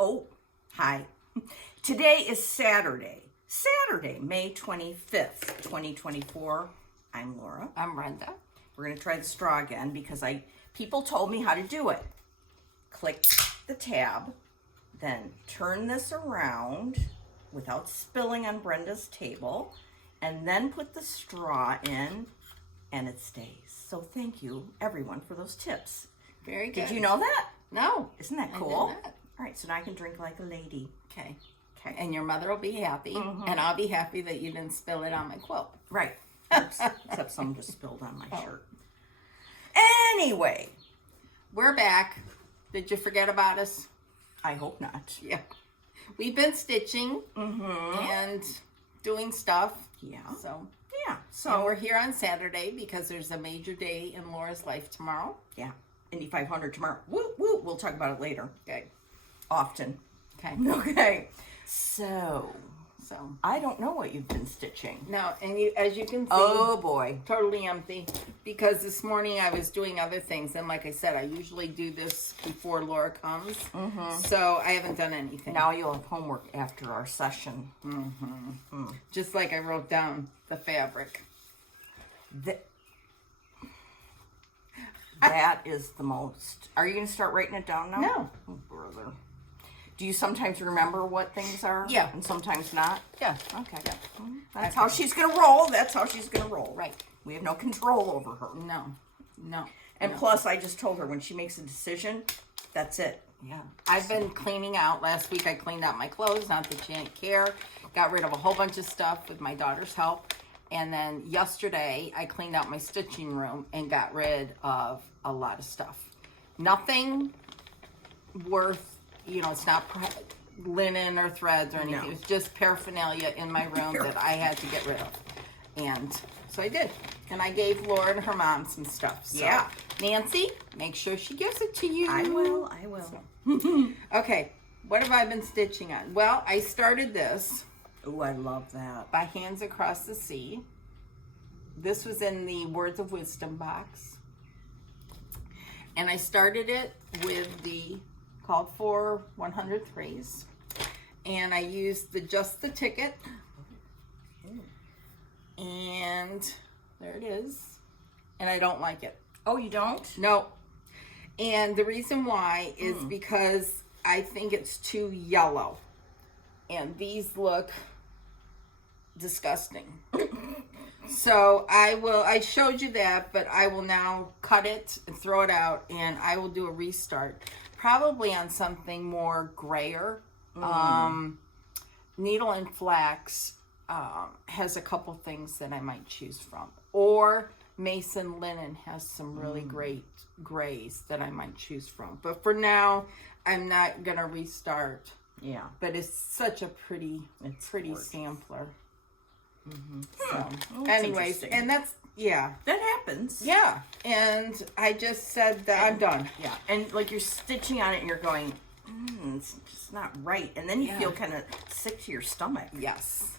Oh, hi. Today is Saturday, May 25th, 2024. I'm Laura. I'm Brenda. We're going to try the straw again because people told me how to do it. Click the tab, then turn this around without spilling on Brenda's table, and then put the straw in, and it stays. So thank you, everyone, for those tips. Very good. Did you know that? No. Isn't that cool? I did not. All right, so now I can drink like a lady. Okay. Okay. And your mother will be happy, and I'll be happy that you didn't spill it on my quilt. Right. Except some just spilled on my shirt. Anyway. We're back. Did you forget about us? I hope not. Yeah. We've been stitching and doing stuff. Yeah. So So we're here on Saturday because there's a major day in Laura's life tomorrow. Yeah. Indy 500 tomorrow. Woo, woo. We'll talk about it later. Okay. Often. Okay. Okay. So So I don't know what you've been stitching. now, and you, as you can see, Oh boy. totally empty because this morning I was doing other things, and like I said, I usually do this before Laura comes, so I haven't done anything. Now you'll have homework after our session. Just like I wrote down the fabric. That is the most. Are you going to start writing it down now? No. Oh, brother. Do you sometimes remember what things are? Yeah. And sometimes not? Yeah. Okay. Yeah. That's how she's going to roll. That's how she's going to roll. Right. We have no control over her. No. And plus, I just told her when she makes a decision, that's it. Yeah. I've been cleaning out. Last week I cleaned out my clothes, not that she didn't care. Got rid of a whole bunch of stuff with my daughter's help. And then yesterday I cleaned out my stitching room and got rid of a lot of stuff. Nothing worth, it's not linen or threads or anything. No. It was just paraphernalia in my room that I had to get rid of. And so I did. And I gave Laura and her mom some stuff. So, Yeah. Nancy, make sure she gives it to you. I will. Okay, what have I been stitching on? Well, I started this Oh, I love that. by Hands Across the Sea. This was in the Words of Wisdom box. And I started it with the called for 103s. And I used just the ticket. And there it is. And I don't like it. Oh, you don't? No. And the reason why is because I think it's too yellow. And these look disgusting. So I showed you that, but I will now cut it and throw it out, and I will do a restart. Probably on something more grayer. Needle and Flax has a couple things that I might choose from. Or Mason Linen has some really great grays that I might choose from. But for now, I'm not going to restart. Yeah. But it's such a pretty gorgeous. sampler. Well, Anyways, and that's, that happens. yeah. And I just said that I'm done. Yeah. And like you're stitching on it and you're going, it's just not right. And then you feel kind of sick to your stomach. Yes.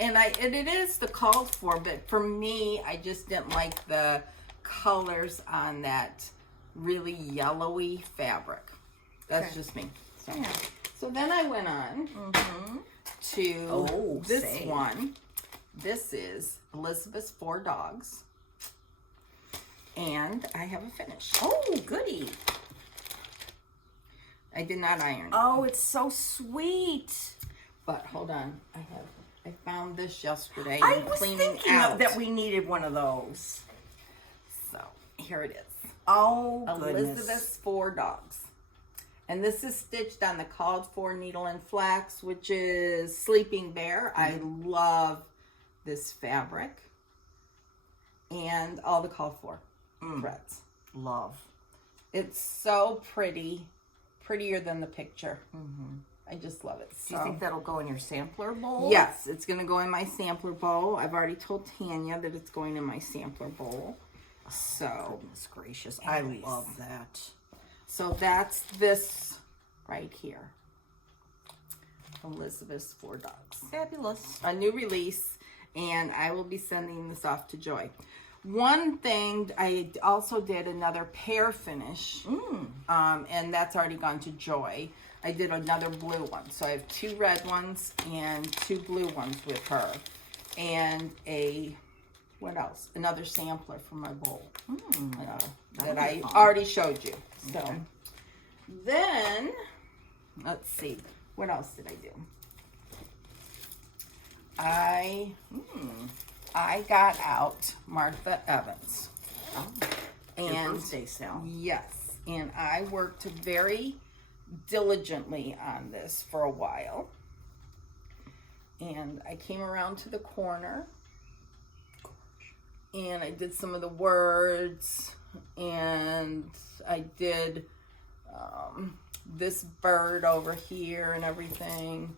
And it is the called for, but for me, I just didn't like the colors on that really yellowy fabric. That's just me. So then I went on to this one. This is Elizabeth's 4 Dogs. And I have a finish. Oh, goody. I did not iron it. Oh, it's so sweet. But hold on. I found this yesterday. I was thinking that we needed one of those. So here it is. Oh, Elizabeth's 4 Dogs. And this is stitched on the called for Needle and Flax, which is Sleeping Bear. I love this fabric. And all the called for threads. Love. It's so pretty. Prettier than the picture. I just love it. Do you think that'll go in your sampler bowl? Yes, it's going to go in my sampler bowl. I've already told Tanya that it's going in my sampler bowl. So, Goodness gracious. Anyways. I love that. So that's this right here. Elizabeth's 4 Dogs. Fabulous. A new release, and I will be sending this off to Joy. One thing, I also did another pear finish, and that's already gone to Joy. I did another blue one. So I have 2 red ones and 2 blue ones with her. And what else? Another sampler for my bowl that I already showed you. So then, let's see. What else did I do? I got out Martha Evans. Oh, and birthday sale. Yes, and I worked very diligently on this for a while. And I came around to the corner and I did some of the words, and I did this bird over here and everything.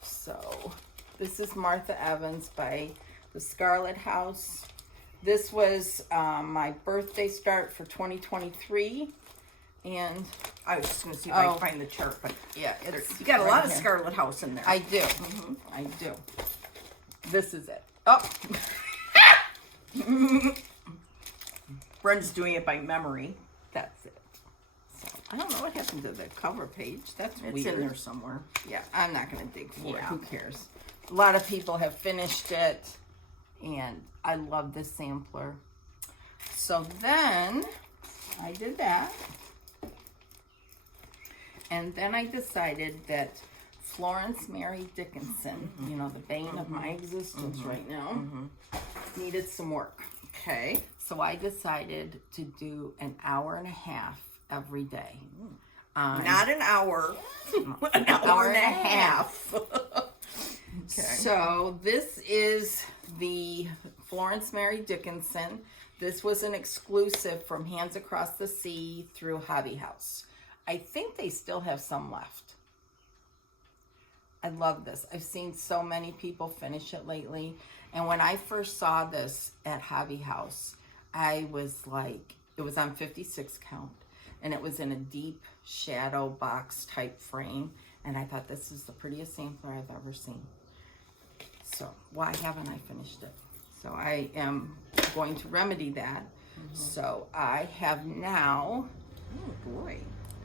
So this is Martha Evans by the Scarlet House. This was my birthday start for 2023, and I was just going to see if I can find the chart, but yeah, you got a lot of here. Scarlet House in there. I do. I do. This is it. Oh. Brenda's doing it by memory. That's it. So I don't know what happened to the cover page. That's It's weird. in there somewhere. Yeah, I'm not going to dig for it. Yeah. Who cares? A lot of people have finished it, and I love this sampler. So then I did that. And then I decided that Florence Mary Dickinson, you know, the bane of my existence right now, needed some work. Okay. So I decided to do an hour and a half every day. Not an hour. An hour and a half. Okay. So this is the Florence Mary Dickinson. This was an exclusive from Hands Across the Sea through Hobby House. I think they still have some left. I love this. I've seen so many people finish it lately. And when I first saw this at Hobby House, I was like, it was on 56 count. And it was in a deep shadow box type frame. And I thought, this is the prettiest sampler I've ever seen. So why haven't I finished it? So I am going to remedy that. So I have now, Oh boy.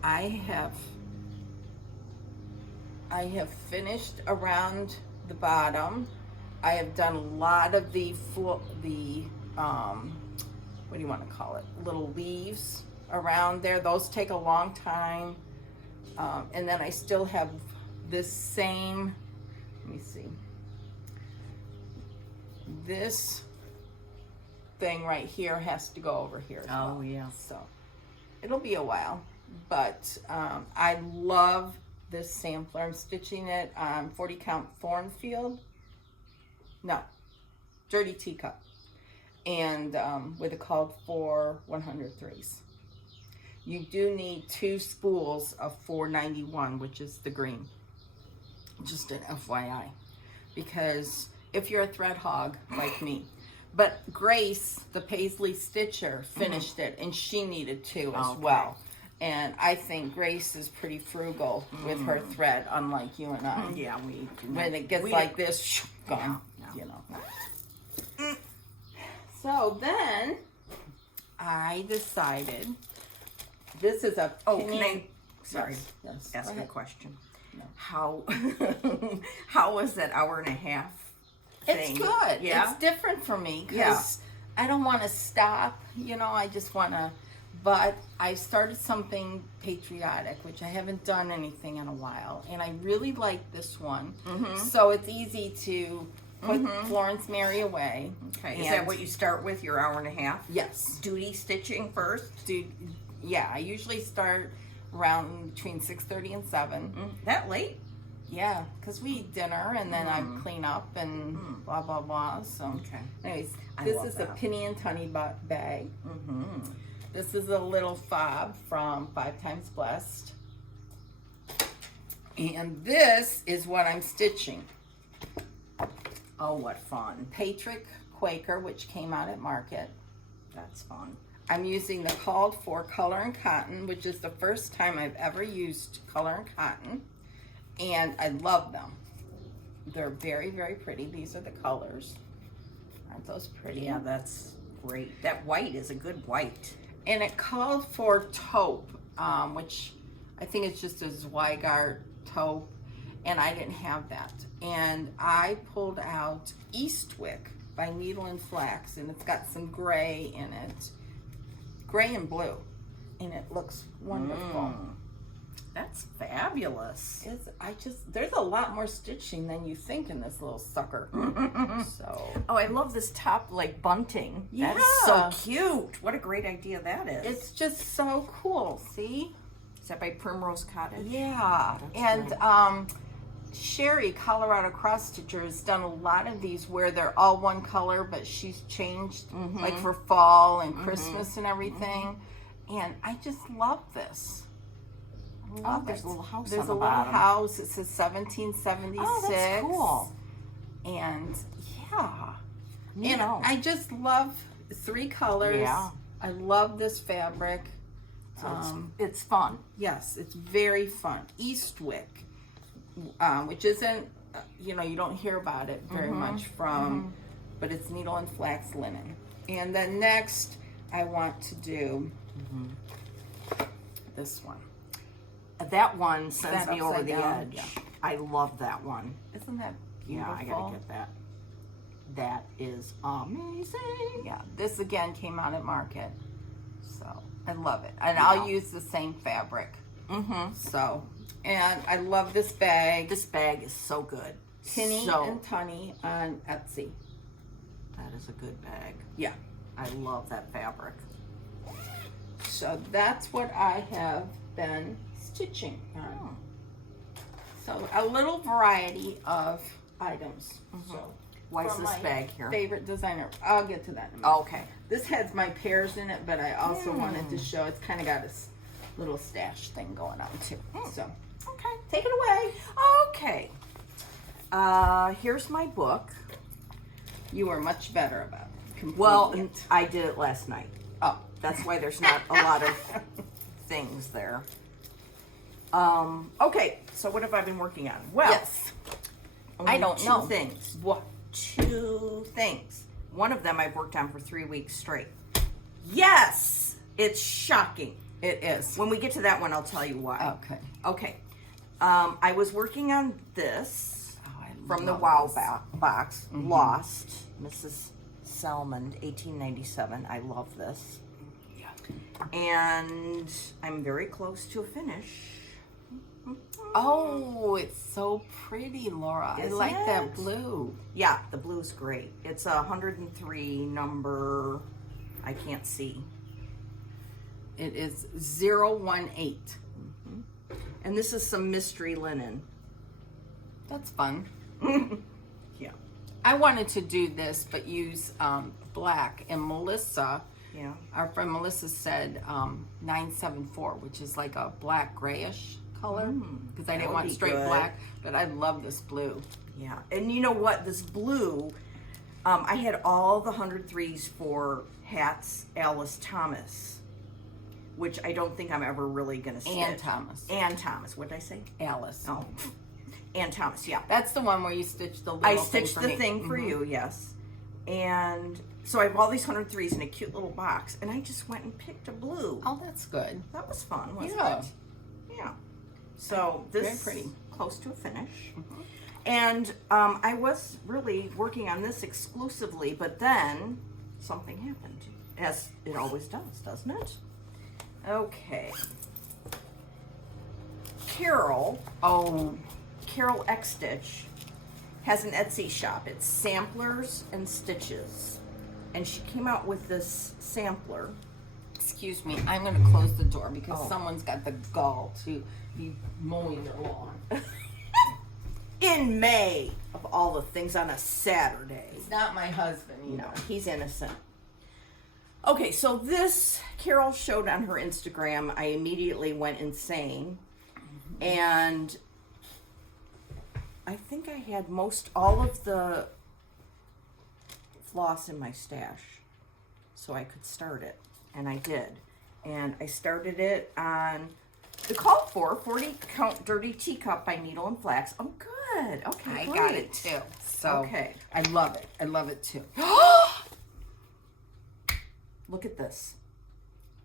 I have finished around the bottom. I have done a lot of the what do you want to call it? Little leaves around there. Those take a long time. And then I still have this same, let me see. This thing right here has to go over here as well. Oh yeah. So it'll be a while, but I love this sampler. I'm stitching it on 40 count Thornfield. No, Dirty Teacup. And with a called for 103s. You do need 2 spools of 491, which is the green. Just an FYI. Because if you're a thread hog like me, but Grace, the Paisley Stitcher, finished it, and she needed 2 as well. And I think Grace is pretty frugal with her thread, unlike you and I. Yeah, When it gets like this, gone, you know. So then I decided, this is a sorry, yes, ask go a ahead. question. No. How was that hour and a half thing? It's good. Yeah. It's different for me because I don't want to stop. You know, I just want to. But I started something patriotic, which I haven't done anything in a while, and I really like this one. So it's easy to put Florence Mary away. Okay. Is that what you start with, your hour and a half? Yes. Duty stitching first? Yeah, I usually start around between 6:30 and 7. That late? Yeah, because we eat dinner and then I clean up and blah, blah, blah. So, anyways, this is a Penny and Tunny bag. This is a little fob from 5 Times Blessed. And this is what I'm stitching. Oh, what fun. Patrick Quaker, which came out at Market. That's fun. I'm using the called for color and cotton, which is the first time I've ever used color and cotton. And I love them. They're very, very pretty. These are the colors. Aren't those pretty? Yeah, that's great. That white is a good white. And it called for taupe, which I think it's just a Zweigart taupe, and I didn't have that. And I pulled out Eastwick by Needle and Flax, and it's got some gray in it. Gray and blue. And it looks wonderful. That's fabulous. There's a lot more stitching than you think in this little sucker. So. Oh, I love this top, like, bunting. Yeah. That's so cute. What a great idea that is. It's just so cool, see? Is that by Primrose Cottage? Yeah. That's and Sherry, Colorado Cross Stitcher, has done a lot of these where they're all one color, but she's changed, like for fall and Christmas and everything. And I just love this. Oh, there's a little house There's on the a bottom. little house. It says 1776. Oh, that's cool. And yeah. You And know. I just love 3 colors. Yeah. I love this fabric. So it's fun. Yes, it's very fun. Eastwick, which isn't, you don't hear about it very much from, but it's needle and flax linen. And then next, I want to do this one. That one sends That me over upside the down, edge. yeah. I love that one. Isn't that Yeah, beautiful? I gotta get that. That is amazing. Yeah, this again came out at Market, so I love it. And Yeah. I'll use the same fabric. So, and I love this bag. This bag is so good. Tinny So- and Tunny on Etsy. That is a good bag. Yeah. I love that fabric. So that's what I have been stitching on. So a little variety of items. So Why is from this my bag here? favorite designer. I'll get to that in a minute. Okay. This has my pears in it, but I also wanted to show it's kind of got this little stash thing going on too. So Okay. take it away. Okay. Here's my book. You were much better about completing Well, it. I did it last night. Oh, That's why there's not a lot of things there. Okay, so what have I been working on? Well, yes. only I don't know. 2 things. What? 2 things. One of them I've worked on for 3 weeks straight. Yes! It's shocking. It is. When we get to that one, I'll tell you why. Okay. Okay. I was working on this from the love Wow this. box, Lost, Mrs. Salmond, 1897. I love this. Yeah. And I'm very close to a finish. Oh, it's so pretty, Laura. I Isn't like that it? blue. Yeah, the blue's great. It's a 103 number, I can't see. It is 018. And this is some mystery linen. That's fun. Yeah. I wanted to do this, but use black. And Melissa, Yeah. our friend Melissa said 974, which is like a black grayish color. Because I that didn't would want be straight good. black, but I love this blue. Yeah. And you know what? This blue, I had all the 103s for Hats Alice Thomas, which I don't think I'm ever really going to stitch. Ann Thomas. Ann Thomas. What did I say? Alice. Oh. Ann Thomas, yeah. That's the one where you stitched the little I thing stitched for the me. thing for you, yes. And so I have all these 103s in a cute little box, and I just went and picked a blue. Oh, that's good. That was fun, wasn't Yeah. it? Yeah. So this Very pretty. close to a finish. And I was really working on this exclusively, but then something happened, as it always does, doesn't it? Okay. Carol X Stitch has an Etsy shop. It's Samplers and Stitches. And she came out with this sampler. Excuse me, I'm going to close the door because Oh. someone's got the gall to be mowing their lawn. In May, of all the things, on a Saturday. It's not my husband, you No, know. he's innocent. Okay, so this Carol showed on her Instagram. I immediately went insane. And I think I had all of the floss in my stash. So I could start it. And I did. And I started it on the call for 40 Count Dirty Teacup by Needle and Flax. Oh, good. Okay, I great. got it too. So Okay. I love it. I love it too. Look at this.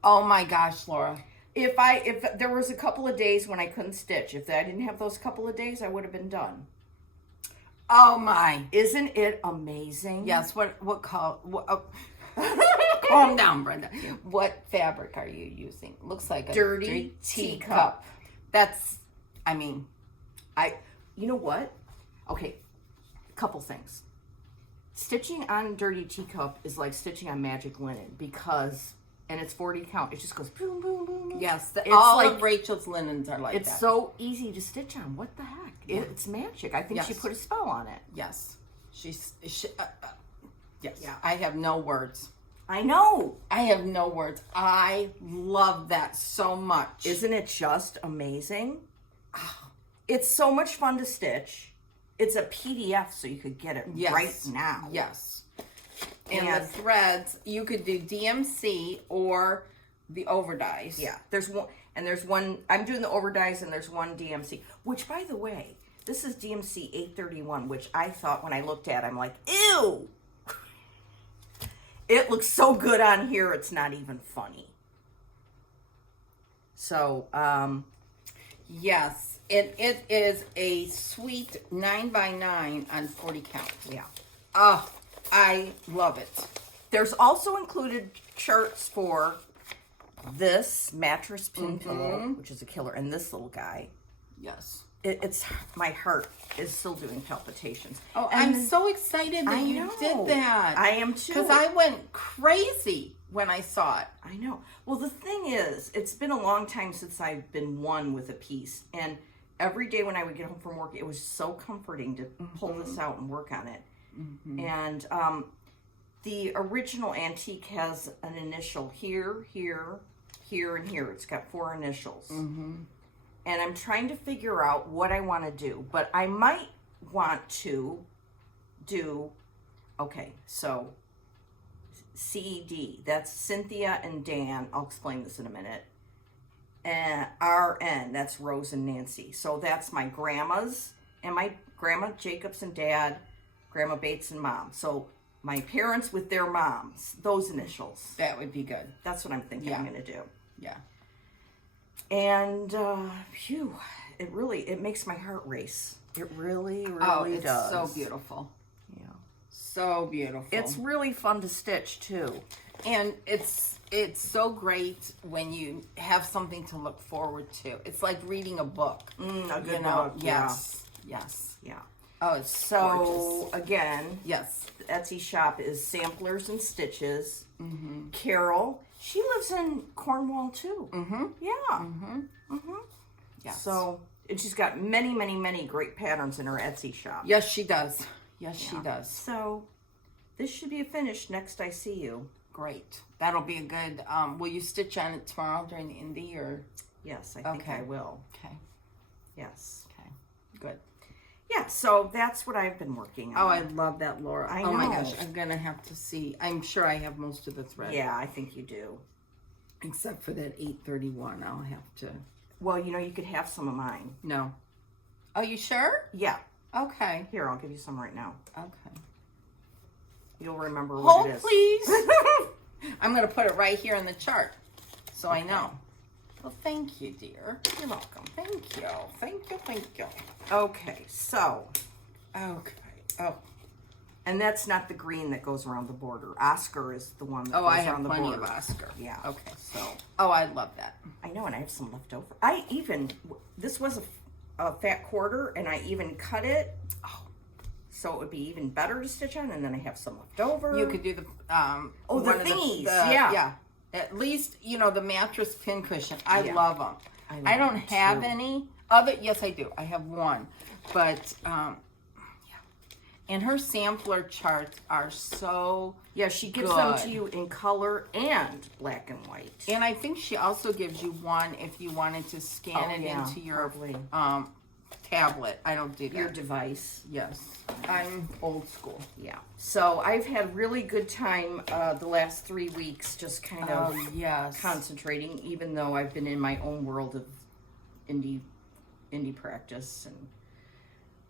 Oh my gosh, Laura. If there was a couple of days when I couldn't stitch, if I didn't have those couple of days, I would have been done. Oh my. Isn't it amazing? Yes, what color? Calm down, Brenda. What fabric are you using? Looks like a Dirty teacup. That's, You know what? Okay, couple things. Stitching on dirty teacup is like stitching on magic linen because, and it's 40 count. It just goes boom, boom, boom, boom. yes, It's all like- of Rachel's linens are like It's that. so easy to stitch on. What the heck? It's magic. I think she Yes. put a spell on it. Yes, yes. Yeah. I have no words. I know. I have no words. I love that so much. Isn't it just amazing? It's so much fun to stitch. It's a PDF, so you could get it Yes. right now. Yes. And And- the threads, you could do DMC or the overdyes. Yeah, there's one. I'm doing the overdyes, and there's one DMC. Which, by the way, this is DMC 831, which I thought when I looked at, I'm like, ew. It looks so good on here. It's not even funny. So, Yes. It is a sweet 9x9 on 40 count. yeah. Oh, I love it. There's also included charts for this mattress pin pillow, which is a killer, and this little guy. Yes. It's my heart is still doing palpitations. Oh, And I'm so excited that you did that. I am too. Because I went crazy when I saw it. I know. Well, the thing is, it's been a long time since I've been one with a piece, and every day when I would get home from work, it was so comforting to pull this out and work on it. And the original antique has an initial here, here, here, and here. It's got 4 initials. And I'm trying to figure out what I want to do, but I might want to do, okay, so CED, that's Cynthia and Dan. I'll explain this in a minute. And RN, that's Rose and Nancy. So that's my grandma's and my grandma Jacobs and dad, Grandma Bates and mom. So my parents with their moms, those initials. That would be good. That's what I'm thinking I'm going to do. Yeah. And phew, it makes my heart race. It really, really Oh, it's does. so beautiful. Yeah. So beautiful. It's really fun to stitch too. And it's so great when you have something to look forward to. It's like reading a book. A good You know? book. Yes. Yes. Yeah. Oh, it's So gorgeous. again, Yes. the Etsy shop is Samplers and Stitches. Carol, she lives in Cornwall too. Yeah. Yes. So, and she's got many, many, many great patterns in her Etsy shop. Yes, she does. Yes, she does. So, this should be finished next I see you. Great. That'll be a good. Will you stitch on it tomorrow during the Indy or? Yes, I think Okay. I will. Okay. Yes. Okay. Good. Yeah, so that's what I've been working on. Oh, I love that, Laura. I Oh my know. gosh, I'm gonna have to see. I'm sure I have most of the thread. Yeah, I think you do. Except for that 831, I'll have to. Well, you could have some of mine. No. Oh, you sure? Yeah. Okay. Here, I'll give you some right now. Okay. You'll remember what Hold, it is. please. I'm gonna put it right here in the chart, so I know. Well, thank you, dear. You're welcome. Thank you. Thank you. Thank you. Okay, so, Okay. Oh. and that's not the green that goes around the border. Oscar is the one that Oh, goes I have around the plenty border. of Oscar. Yeah. Okay. So, Oh, I love that. I know, and I have some left over. This was a fat quarter, and I even cut it. Oh, so it would be even better to stitch on, and then I have some left over. You could do the the one of thingies, yeah. yeah. At least the mattress pin cushion. I Yeah. love them. I I don't love them have too. any other. Yes, I do. I have one, but yeah. And her sampler charts are so. Yeah, she gives them Good. to you in color and black and white. And I think she also gives you one if you wanted to scan it into your probably. tablet. I don't do that. Your device. Yes, I'm old school. Yeah. So I've had really good time the last 3 weeks, just kind of Yes. concentrating, even though I've been in my own world of indie practice.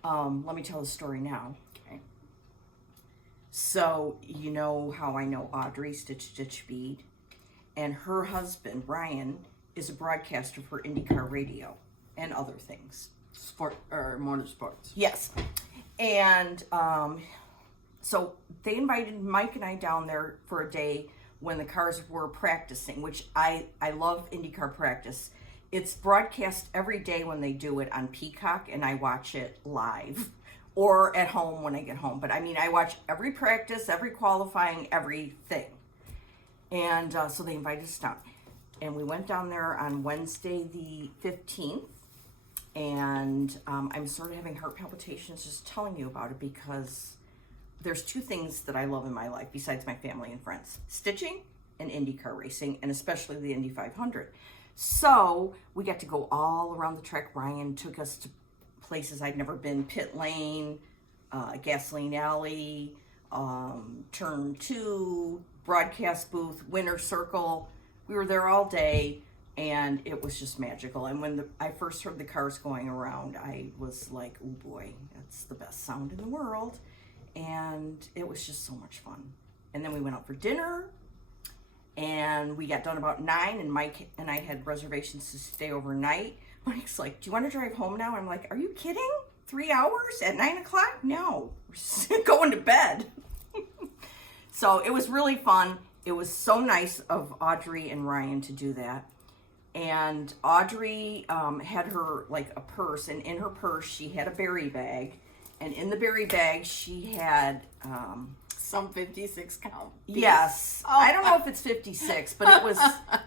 And let me tell the story now. Okay. So you know how I know Audrey Stitch Bead, and her husband Ryan is a broadcaster for IndyCar radio and other things. Sport or motorsports. Yes. And so they invited Mike and I down there for a day when the cars were practicing, which I love IndyCar practice. It's broadcast every day when they do it on Peacock, and I watch it live or at home when I get home. But I mean, I watch every practice, every qualifying, everything. And so they invited us down. And we went down there on Wednesday the 15th. And I'm sort of having heart palpitations just telling you about it, because there's two things that I love in my life besides my family and friends: stitching and IndyCar racing, and especially the Indy 500. So we got to go all around the track. Ryan took us to places I'd never been: pit lane, gasoline alley, turn 2, broadcast booth, winner circle. We were there all day, and it was just magical. And when I first heard the cars going around, I was like, oh boy, that's the best sound in the world. And it was just so much fun. And then we went out for dinner, and we got done about 9, and Mike and I had reservations to stay overnight. Mike's like, do you want to drive home now? I'm like, are you kidding? 3 hours at 9 o'clock? No, we're just going to bed. So it was really fun. It was so nice of Audrey and Ryan to do that. And Audrey had her, like, a purse, and in her purse she had a berry bag, and in the berry bag she had some 56 count. Yes, I don't know if it's 56, but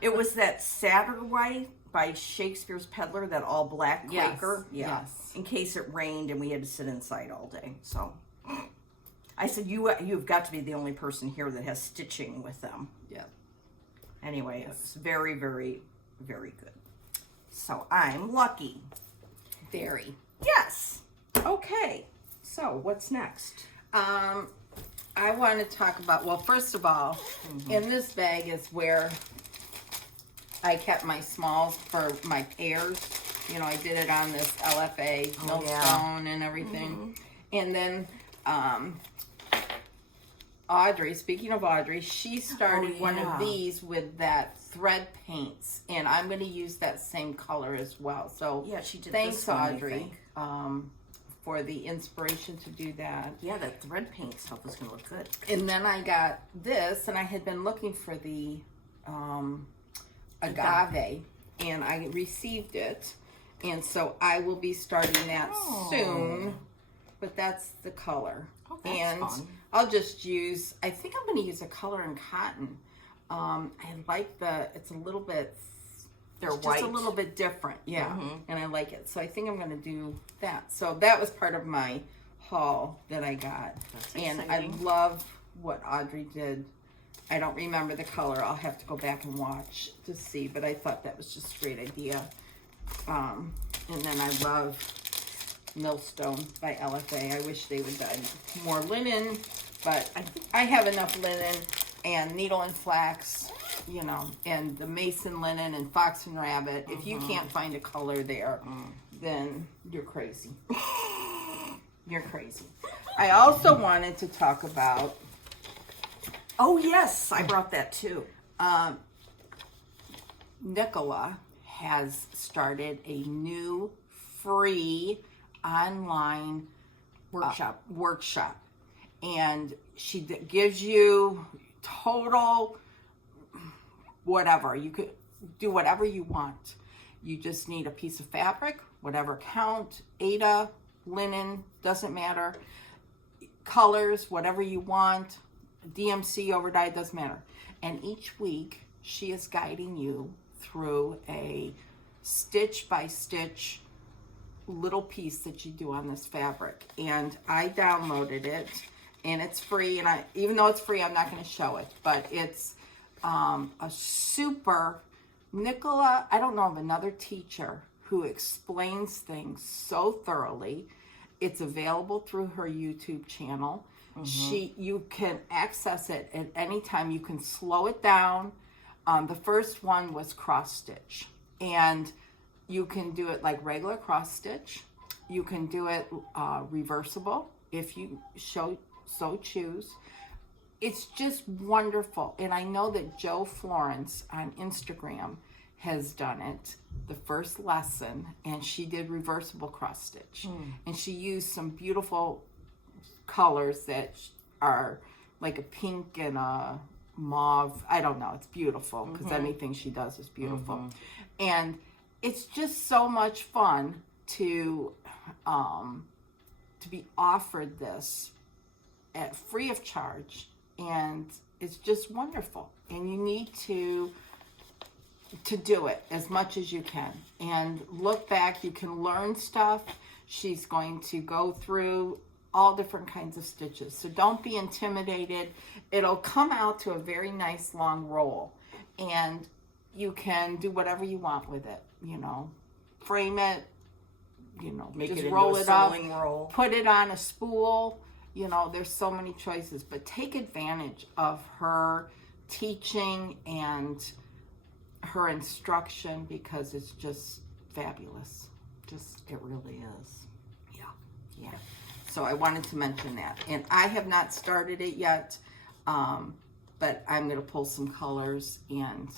it was that Satterwhite by Shakespeare's Peddler, that all black Quaker. Yes. In case it rained and we had to sit inside all day. So I said, you've got to be the only person here that has stitching with them. Yeah. Anyway, It was very, very, very good. So I'm lucky. Very. Yes. Okay. So what's next? I want to talk about, well, first of all, in this bag is where I kept my smalls for my pairs. You know, I did it on this LFA millstone and everything. And then Audrey, speaking of Audrey, she started one of these with that thread paints, and I'm going to use that same color as well. So yeah, she did. Thanks, this one, Audrey, for the inspiration to do that. Yeah, that thread paint stuff was going to look good. And then I got this, and I had been looking for the agave, and I received it, and so I will be starting that soon. But that's the color. Oh, that's and fun. I'll just use, I think I'm going to use a color in cotton. I like it's a little bit, Just a little bit different. Yeah. And I like it. So I think I'm going to do that. So that was part of my haul that I got. That's and exciting. I love what Audrey did. I don't remember the color. I'll have to go back and watch to see, but I thought that was just a great idea. And then I love Millstone by LFA. I wish they would done more linen, but I have enough linen and needle and flax, you know, and the Mason linen and Fox and Rabbit. If you can't find a color there, then you're crazy. You're crazy. I also wanted to talk about, Oh yes, I brought that too. Nicola has started a new free online workshop, and she gives you total whatever. You could do whatever you want. You just need a piece of fabric, whatever count, Ada, linen, doesn't matter, colors, whatever you want, DMC, overdye, doesn't matter. And each week she is guiding you through a stitch by stitch little piece that you do on this fabric. And I downloaded it, and it's free, and even though it's free, I'm not going to show it, but it's a super Nicola. I don't know of another teacher who explains things so thoroughly. It's available through her YouTube channel. You can access it at any time. You can slow it down. The first one was cross stitch, and you can do it like regular cross stitch. You can do it reversible if you so choose. It's just wonderful. And I know that Joe Florence on Instagram has done it the first lesson, and she did reversible cross stitch. And she used some beautiful colors that are like a pink and a mauve. I don't know. It's beautiful because anything she does is beautiful. And it's just so much fun to be offered this at free of charge, and it's just wonderful. And you need to do it as much as you can and look back. You can learn stuff. She's going to go through all different kinds of stitches, so don't be intimidated. It'll come out to a very nice long roll, and you can do whatever you want with it, you know, frame it, you know, Make just it roll into a it up, sewing roll. put it on a spool. You know, there's so many choices, but take advantage of her teaching and her instruction because it's just fabulous. It really is. Yeah. So I wanted to mention that. And I have not started it yet, but I'm going to pull some colors and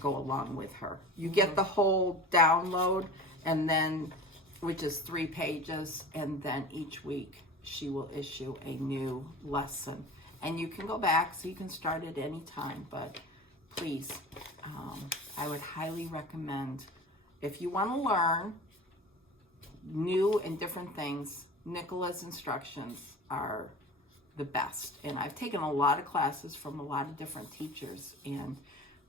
go along with her. You get the whole download, and then, which is 3 pages, and then each week she will issue a new lesson. And you can go back, so you can start at any time, but please, I would highly recommend, if you want to learn new and different things, Nicola's instructions are the best. And I've taken a lot of classes from a lot of different teachers, and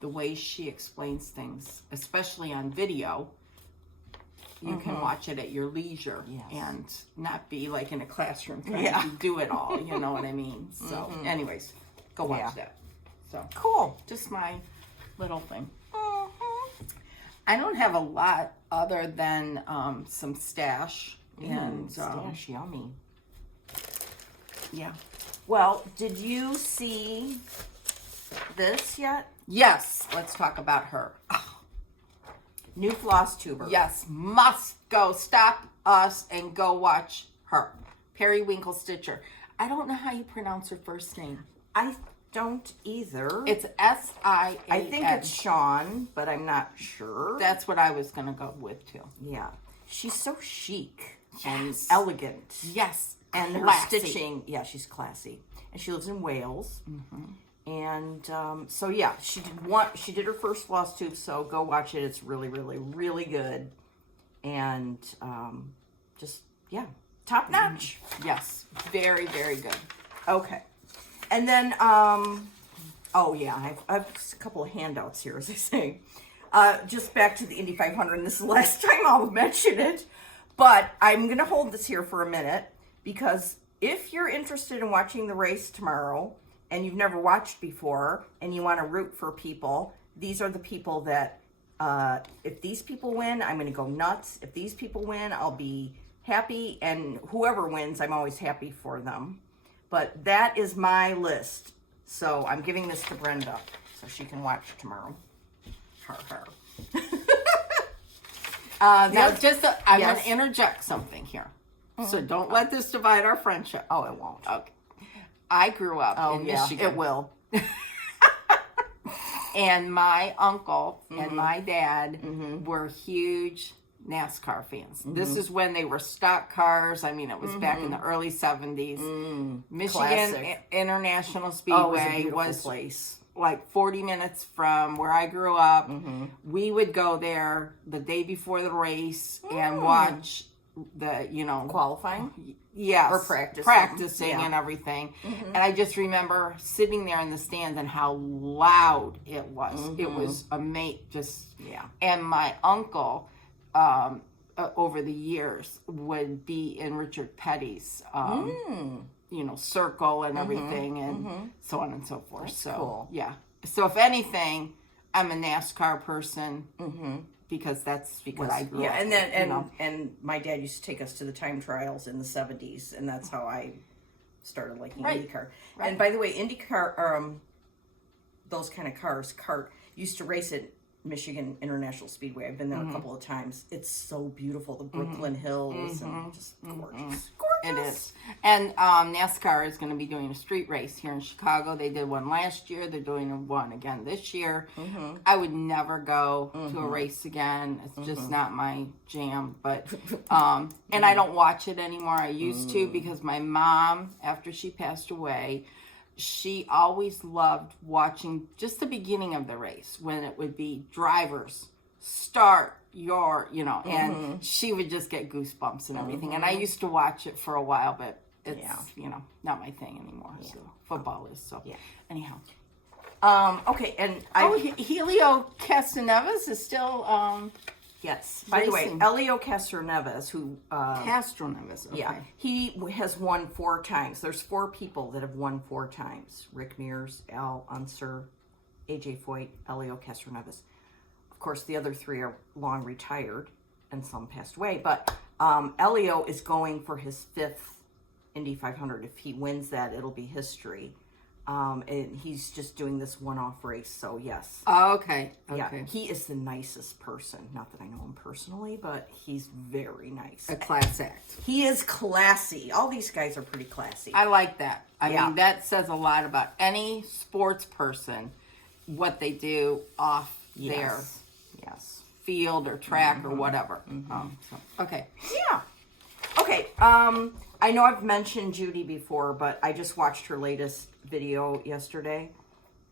the way she explains things, especially on video, you can watch it at your leisure and not be like in a classroom trying to do it all. You know what I mean? So anyways, go watch that. So Cool. just my little thing. I don't have a lot other than some stash. And Stash, yummy. yeah. Well, did you see this yet? Yes, let's talk about her. New flosstuber. Yes, must go. Stop us and go watch her. Periwinkle Stitcher. I don't know how you pronounce her first name. I don't either. It's S-I-A-N. I think it's Sean, but I'm not sure. That's what I was going to go with, too. Yeah. She's so chic and Yes. elegant. Yes. And her Classy. stitching, she's classy. And she lives in Wales. And so yeah, she did her first floss tube, so go watch it. It's really, really, really good. And top notch. Yes. Very, very good. Okay. And then I have a couple of handouts here, as I say. Just back to the Indy 500, and this is the last time I'll mention it. But I'm going to hold this here for a minute, because if you're interested in watching the race tomorrow and you've never watched before and you want to root for people, these are the people that, if these people win, I'm going to go nuts. If these people win, I'll be happy. And whoever wins, I'm always happy for them. But that is my list. So I'm giving this to Brenda so she can watch tomorrow. Her. Now, I'm yes. going to interject something here. So don't let this divide our friendship. Oh, it won't. Okay. I grew up in Michigan. It will. And my uncle and my dad were huge NASCAR fans. This is when they were stock cars. I mean, it was back in the early 70s. Michigan Classic. International Oh, it was a Speedway beautiful was place. like 40 minutes from where I grew up. We would go there the day before the race and watch the, Qualifying? yes, Or practicing. and everything. And I just remember sitting there in the stands and how loud it was. It was And my uncle, over the years, would be in Richard Petty's, circle and everything, and so on and so forth. That's so cool. yeah. So if anything, I'm a NASCAR person. Because that's what I grew up and with, then and my dad used to take us to the time trials in the 70s, and that's how I started liking IndyCar. Right. And by the way, IndyCar, those kind of cars, used to race at Michigan International Speedway. I've been there a couple of times. It's so beautiful, the Brooklyn Hills, and just gorgeous. gorgeous. It is. And NASCAR is going to be doing a street race here in Chicago. They did one last year. They're doing one again this year. Mm-hmm. I would never go to a race again. It's just not my jam. But and I don't watch it anymore. I used to because my mom, after she passed away, she always loved watching just the beginning of the race when it would be drivers start your, and she would just get goosebumps and everything. And I used to watch it for a while, but it's, not my thing anymore. Yeah. So football is. So anyhow. Okay. And Helio Castroneves is still, yes. By the way, Helio Castroneves, who, Castroneves. Okay. Yeah. He has won 4 times. There's 4 people that have won 4 times. Rick Mears, Al Unser, AJ Foyt, Helio Castroneves. Of course, the other 3 are long retired, and some passed away. But Elio is going for his 5th Indy 500. If he wins that, it'll be history. And he's just doing this one-off race, so yes. Oh, okay. Yeah, he is the nicest person. Not that I know him personally, but he's very nice. A class act. He is classy. All these guys are pretty classy. I like that. I mean, that says a lot about any sports person, what they do off their field or track or whatever. Okay. Yeah. Okay. I know I've mentioned Judy before, but I just watched her latest video yesterday,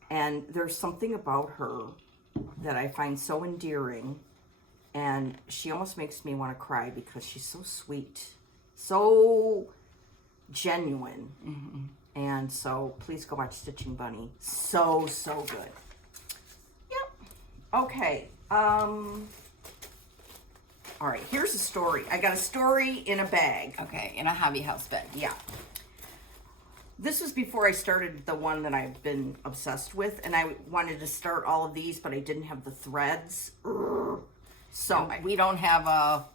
and there's something about her that I find so endearing, and she almost makes me want to cry because she's so sweet, so genuine. And so please go watch Stitching Bunny. So good. Yep. Okay. All right, here's a story. I got a story in a bag. Okay, in a hobby house bag. Yeah. This was before I started the one that I've been obsessed with, and I wanted to start all of these, but I didn't have the threads. So we don't have a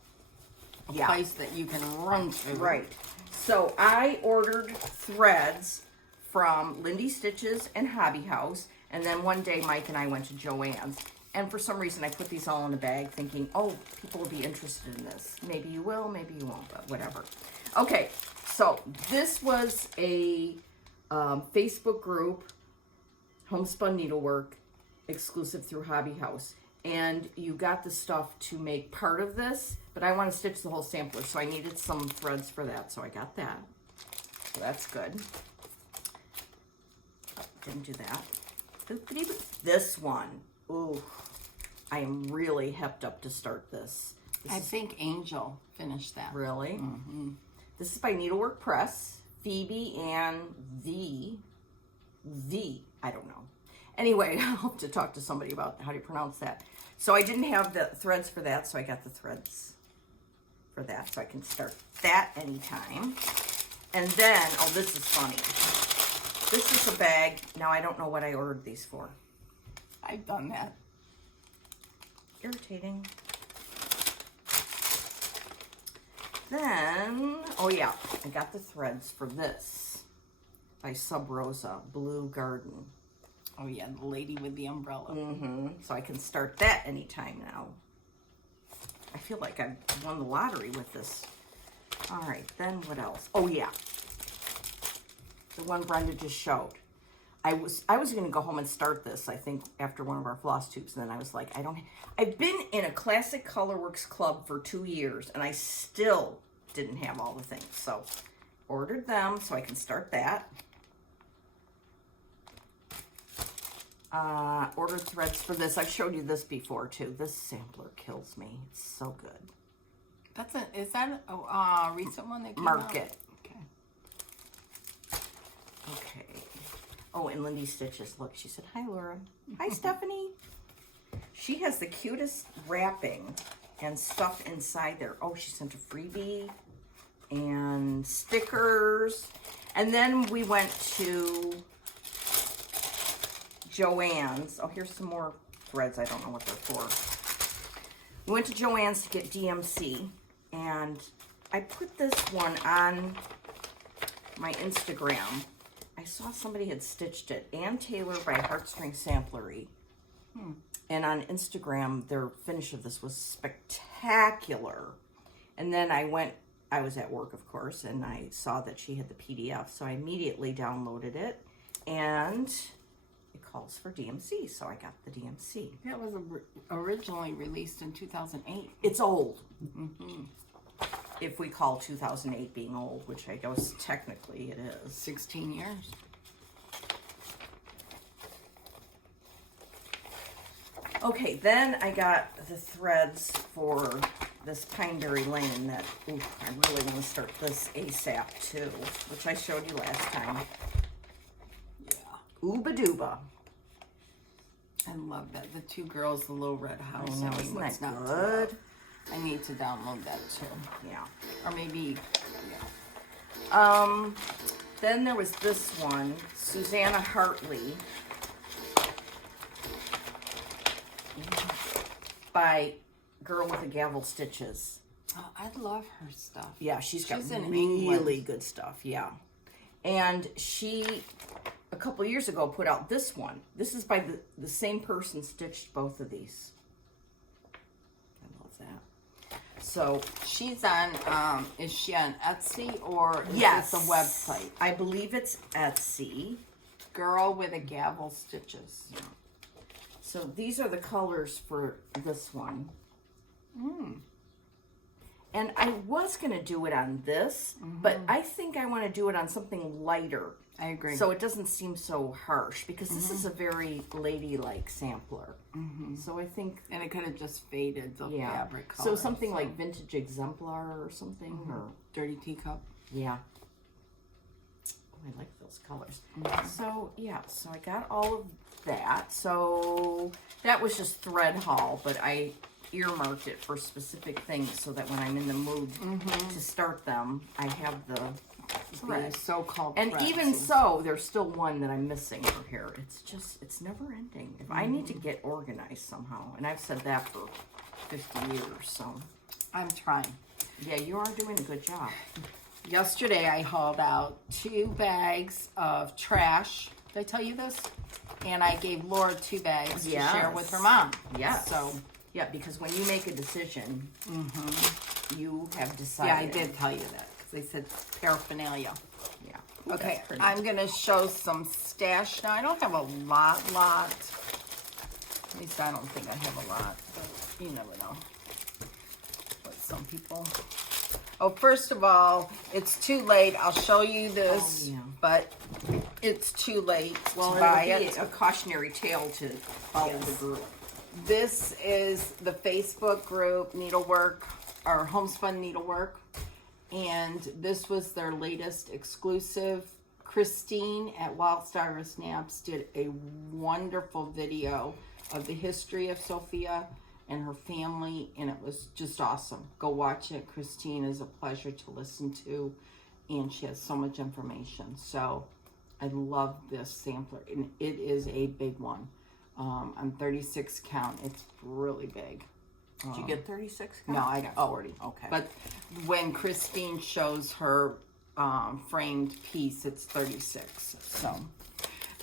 place that you can run to. Right. So I ordered threads from Lindy Stitches and Hobby House, and then one day Mike and I went to Joann's. And for some reason, I put these all in a bag thinking, oh, people will be interested in this. Maybe you will, maybe you won't, but whatever. Okay, so this was a Facebook group, Homespun Needlework, exclusive through Hobby House. And you got the stuff to make part of this, but I want to stitch the whole sampler, so I needed some threads for that, so I got that. So that's good. Didn't do that. This one. Ooh, I am really hepped up to start this. I think Angel finished that. Really? This is by Needlework Press, Phoebe and I don't know. Anyway, I'll have to talk to somebody about how to pronounce that. So I didn't have the threads for that, so I got the threads for that, so I can start that anytime. And then, oh, this is funny. This is a bag. Now, I don't know what I ordered these for. I've done that. Irritating. Then, oh yeah, I got the threads for this by Sub Rosa, Blue Garden. Oh yeah, the lady with the umbrella. So I can start that anytime now. I feel like I won the lottery with this. All right, then what else? Oh yeah, the one Brenda just showed. I was going to go home and start this, I think, after one of our floss tubes. And then I was like, I've been in a Classic Colorworks club for 2 years, and I still didn't have all the things. So, ordered them so I can start that. Ordered threads for this. I've showed you this before, too. This sampler kills me. It's so good. Is that a recent one that came Market. out? Okay. Oh, and Lindy Stitches. Look, she said, hi, Laura. Hi, Stephanie. She has the cutest wrapping and stuff inside there. Oh, she sent a freebie and stickers. And then we went to Joann's. Oh, here's some more threads. I don't know what they're for. We went to Joann's to get DMC. And I put this one on my Instagram. I saw somebody had stitched it. Ann Taylor by Heartstring Samplery. And on Instagram, their finish of this was spectacular. And then I I was at work, of course, and I saw that she had the PDF, so I immediately downloaded it, and it calls for DMC, so I got the DMC. That was originally released in 2008. It's old. If we call 2008 being old, which I guess technically it is. 16 years. Okay, then I got the threads for this Pineberry Lane that, ooh, I really want to start this ASAP too, which I showed you last time. Yeah. Ooba Dooba. I love that. The two girls, the little red house. I know, isn't that good? I need to download that too. Yeah. Or maybe, yeah. Then there was this one, Susanna Hartley, by Girl with the Gavel Stitches. Oh, I love her stuff. Yeah, she's got in really England. good stuff, yeah. And she, a couple years ago, put out this one. This is by the same person stitched both of these. I love that. So, She's on, is she on Etsy or is yes, this a website? I believe it's Etsy. Girl with a Gavel Stitches. Yeah. So these are the colors for this one. And I was going to do it on this, but I think I want to do it on something lighter. I agree. So it doesn't seem so harsh, because this is a very ladylike sampler. So I think, And it could have just faded the yeah. fabric color. So something like Vintage Exemplar or something, or Dirty Teacup. yeah. Oh, I like those colors. So yeah, so I got all of that. So that was just thread haul, but I earmarked it for specific things so that when I'm in the mood to start them, I have the thread. The so-called And threads. even so, there's still one that I'm missing for here. It's just, it's never ending. If I need to get organized somehow, and I've said that for 50 years, so. I'm trying. Yeah, you are doing a good job. Yesterday I hauled out 2 bags of trash. Did I tell you this? And I gave Laura 2 bags to share with her mom. Yes. So, yeah, because when you make a decision, you have decided. yeah, I did tell you that because they said paraphernalia. Yeah. Okay, That's pretty. I'm going to show some stash. Now, I don't have a lot. At least I don't think I have a lot, but you never know. But some people. Oh, first of all, it's too late. I'll show you this, but it's too late to buy it'll be it. a cautionary tale to follow the girl. This is the Facebook group, Needlework, or Homespun Needlework. And this was their latest exclusive. Christine at Wild Star Snaps did a wonderful video of the history of Sophia and her family, and it was just awesome. Go watch it. Christine is a pleasure to listen to, and she has so much information. So I love this sampler, and it is a big one. I'm 36 count. It's really big. Did you get 36? No, I got 40. Okay. But when Christine shows her framed piece, it's 36. So,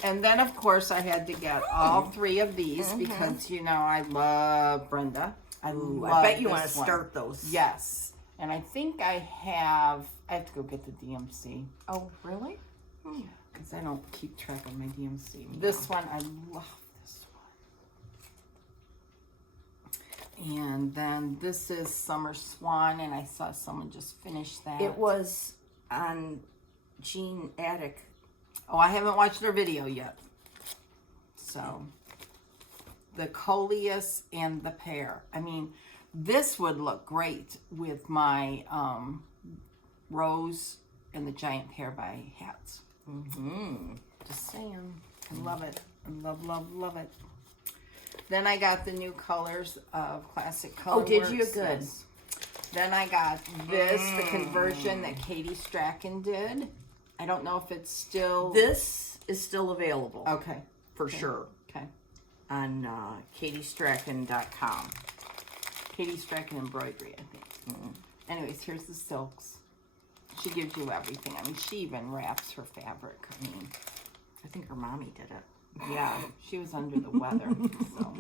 and then of course I had to get all 3 of these because you know I love Brenda. I bet you want to start those. Yes, and I think I have to go get the DMC. Oh, really? Because I don't keep track of my DMC. This one, I love this one. And then this is Summer Swan, and I saw someone just finish that. It was on Jean Attic. Oh, I haven't watched their video yet. So, the coleus and the pear. I mean, this would look great with my rose and the giant pear by hats. Just saying. I love it. I love it. Then I got the new colors of Classic Color. Oh, did you? Works. Good. Yes. Then I got this, the conversion that Katie Strachan did. I don't know if it's still... This is still available. Okay. For sure. Okay. On katiestrachan.com. Katie Strachan Embroidery, I think. Anyways, here's the silks. She gives you everything. I mean, she even wraps her fabric. I mean, I think her mommy did it. yeah, she was under the weather. So.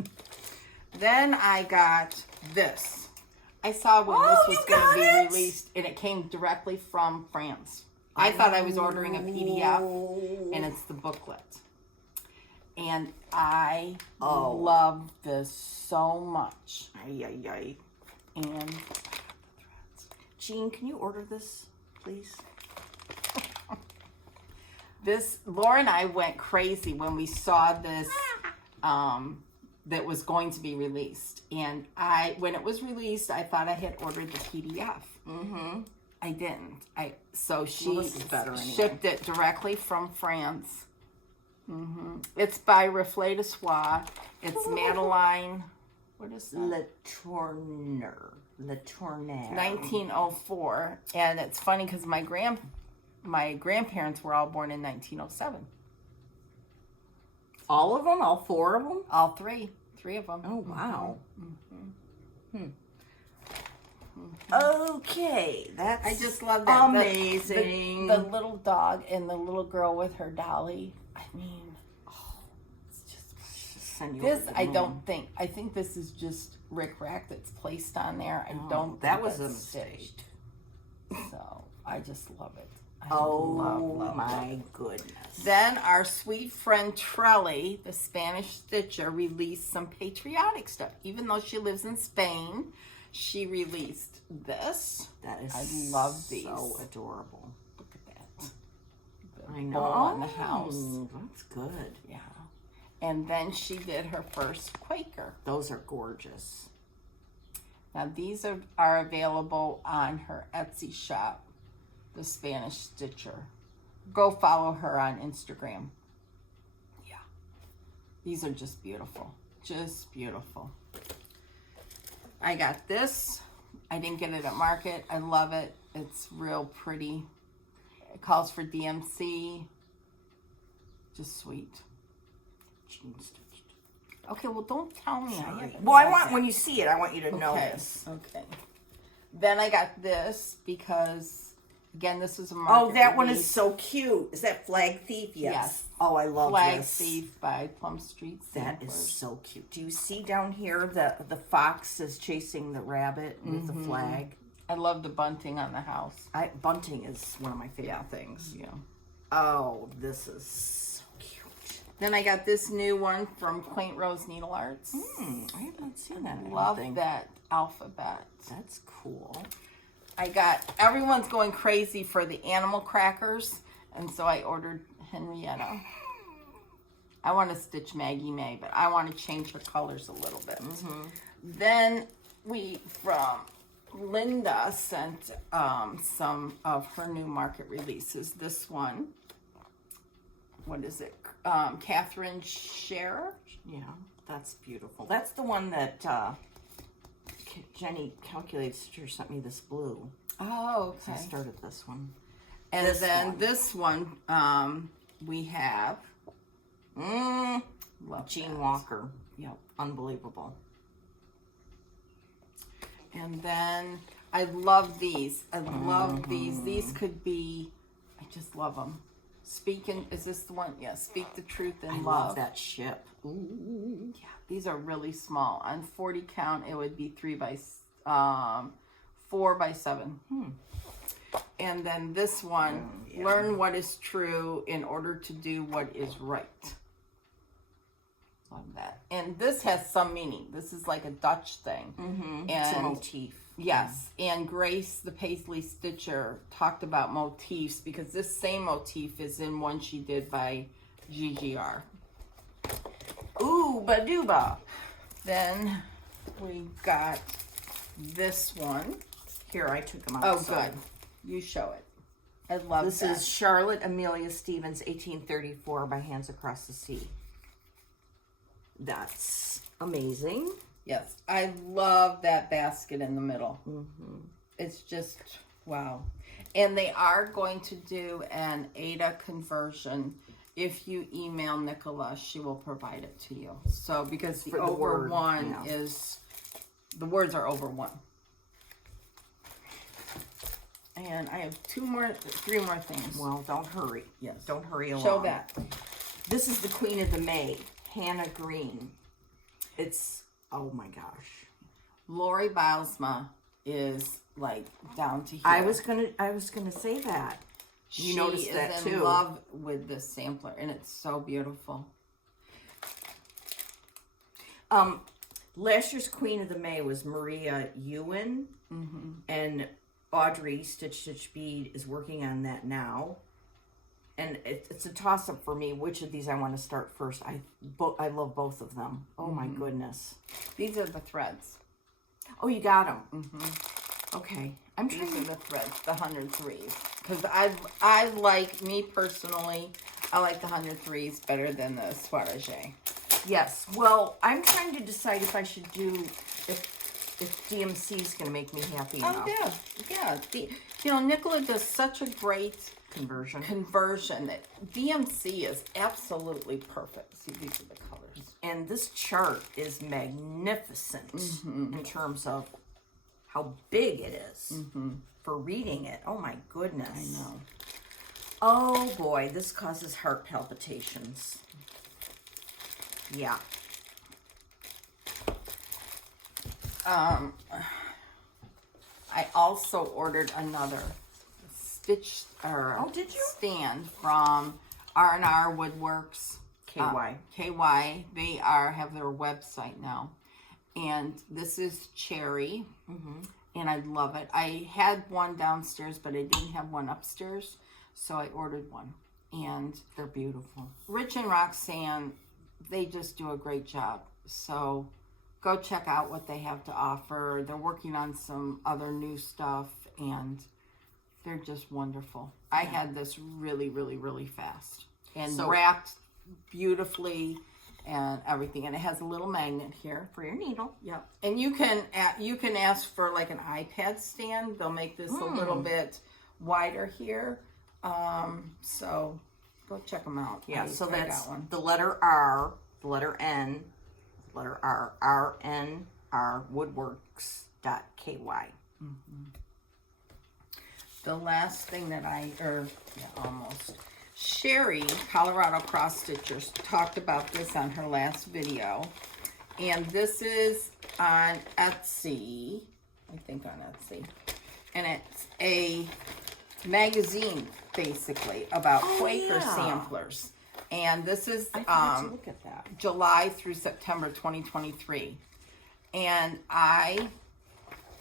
Then I got this. I saw when Oh, this was you going to got be it? released, and it came directly from France. I thought I was ordering a PDF, and it's the booklet. And I love this so much. Ay, ay, ay. And Jean, can you order this, please? Laura and I went crazy when we saw this that was going to be released. And when it was released, I thought I had ordered the PDF. Mm-hmm. I didn't. So she this is better anyway. shipped it directly from France. Mm-hmm. It's by Reflet de Soie. It's Madeline. What is that? Latourner. 1904. And it's funny because my grandparents were all born in 1907. All of them? All 4 of them? All three of them. Oh, wow. Mm-hmm. Okay, that's I just love that. amazing. The little dog and the little girl with her dolly. I mean, it's just Send you this. over the I moon. don't think. I think this is just Rick Rack that's placed on there. I don't. That think was a that's mistake. stitched. So I just love it. I Oh love my it. goodness. Then our sweet friend Trelly, the Spanish stitcher, released some patriotic stuff. Even though she lives in Spain, she released this. That is I love these. so adorable. Look at that. The I know. bow on the house. That's good. Yeah. And then she did her first Quaker. Those are gorgeous. Now these are available on her Etsy shop, the Spanish Stitcher. Go follow her on Instagram. Yeah. These are just beautiful. Just beautiful. I got this. I didn't get it at market. I love it. It's real pretty. It calls for DMC. Just sweet. Jean stitched. Okay, well, don't tell me. Well, I want, when you see it, I want you to know Okay. this. Okay. Then I got this because, again, this is a market Oh, that one is release. so cute. Is that Flag Thief? Yes. Yes. Oh, I love Flag this. Thief by Plum Street That is Samplers. so cute. Do you see down here the fox is chasing the rabbit with the flag? I love the bunting on the house. Bunting is one of my favorite things. Yeah. Oh, this is so cute. Then I got this new one from Quaint Rose Needle Arts. I have not seen that. I Love don't think. that alphabet. That's cool. Everyone's going crazy for the animal crackers, and so I ordered Henrietta. I want to stitch Maggie May, but I want to change her colors a little bit. Then from Linda sent some of her new market releases. This one, what is it? Catherine Scherer. Yeah, that's beautiful. That's the one that Jenny Calculated Stitcher sent me this blue. Oh, I okay. started this one. And This then one. this one, we have love Jean that. Walker. Yep. Unbelievable. And then I love these. I love these. These could be, I just love them. Is this the one? Yeah, Speak the Truth in I Love. love that ship. Ooh. Yeah, these are really small. On 40 count, it would be 4 by 7. And then this one, yeah. Learn what is true in order to do what is right. Love that. And this has some meaning. This is like a Dutch thing. Mm-hmm. And It's a motif. yes, and Grace, the Paisley Stitcher, talked about motifs because this same motif is in one she did by GGR. Ooh, Badooba. Then we got this one. Here, I took them out. Oh, good. You show it. I love This that. is Charlotte Amelia Stevens, 1834, by Hands Across the Sea. That's amazing. Yes, I love that basket in the middle. It's just, wow. And they are going to do an Ada conversion. If you email Nicola, she will provide it to you. So, because the For the over word, one yeah. is, the words are over one. And I have 3 more things. Well, don't hurry. Yes. Don't hurry along. Show that. This is the Queen of the May, Hannah Green. It's, oh my gosh. Lori Bilesma is like down to here. I was gonna say that. You noticed that is too. in love with this sampler, and it's so beautiful. Last year's Queen of the May was Maria Ewan, and Audrey Stitch Bead is working on that now. And it's a toss-up for me which of these I want to start first. I love both of them. Oh my goodness. These are the threads. Oh, you got them. Okay. These are the threads, the 103s. Because I like, me personally, I like the 103s better than the Swarovski. Yes. Well, I'm trying to decide if I should do, if DMC is going to make me happy enough. Oh, yeah. Nicola does such a great conversion that DMC is absolutely perfect. See, these are the colors. And this chart is magnificent in terms of how big it is for reading it. Oh my goodness. I know. Oh boy, this causes heart palpitations. Yeah. I also ordered another stitch did you? stand from R&R Woodworks. KY. KY. They have their website now. And this is cherry. And I love it. I had one downstairs, but I didn't have one upstairs. So I ordered one. And they're beautiful. Rich and Roxanne, they just do a great job. So go check out what they have to offer. They're working on some other new stuff, and they're just wonderful. I had this really, really, really fast. And wrapped beautifully and everything. And it has a little magnet here For your needle. Yep. And you can ask for like an iPad stand. They'll make this a little bit wider here. So go check them out. Yeah, so I that's got one. the letter R, the letter N, the letter R, RNR, woodworks.ky. The last thing that almost. Sherry, Colorado Cross Stitchers, talked about this on her last video. And this is on Etsy. I think on Etsy. And it's a magazine, basically, about Quaker samplers. And this is I forgot to look at that. July through September 2023. And I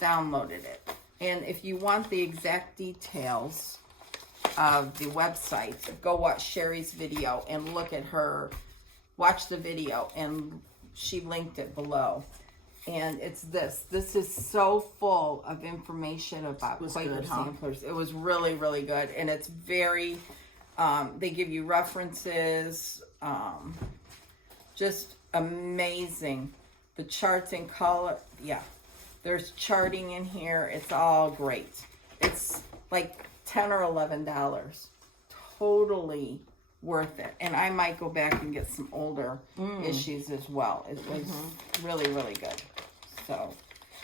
downloaded it. And if you want the exact details of the website, go watch Sherry's video and look at watch the video, and she linked it below. And it's this is so full of information about Quaker samplers. It was really, really good. And it's very, they give you references, just amazing. The charts in color, there's charting in here. It's all great. It's like $10 or $11. Totally worth it. And I might go back and get some older issues as well. It was really, really good. So,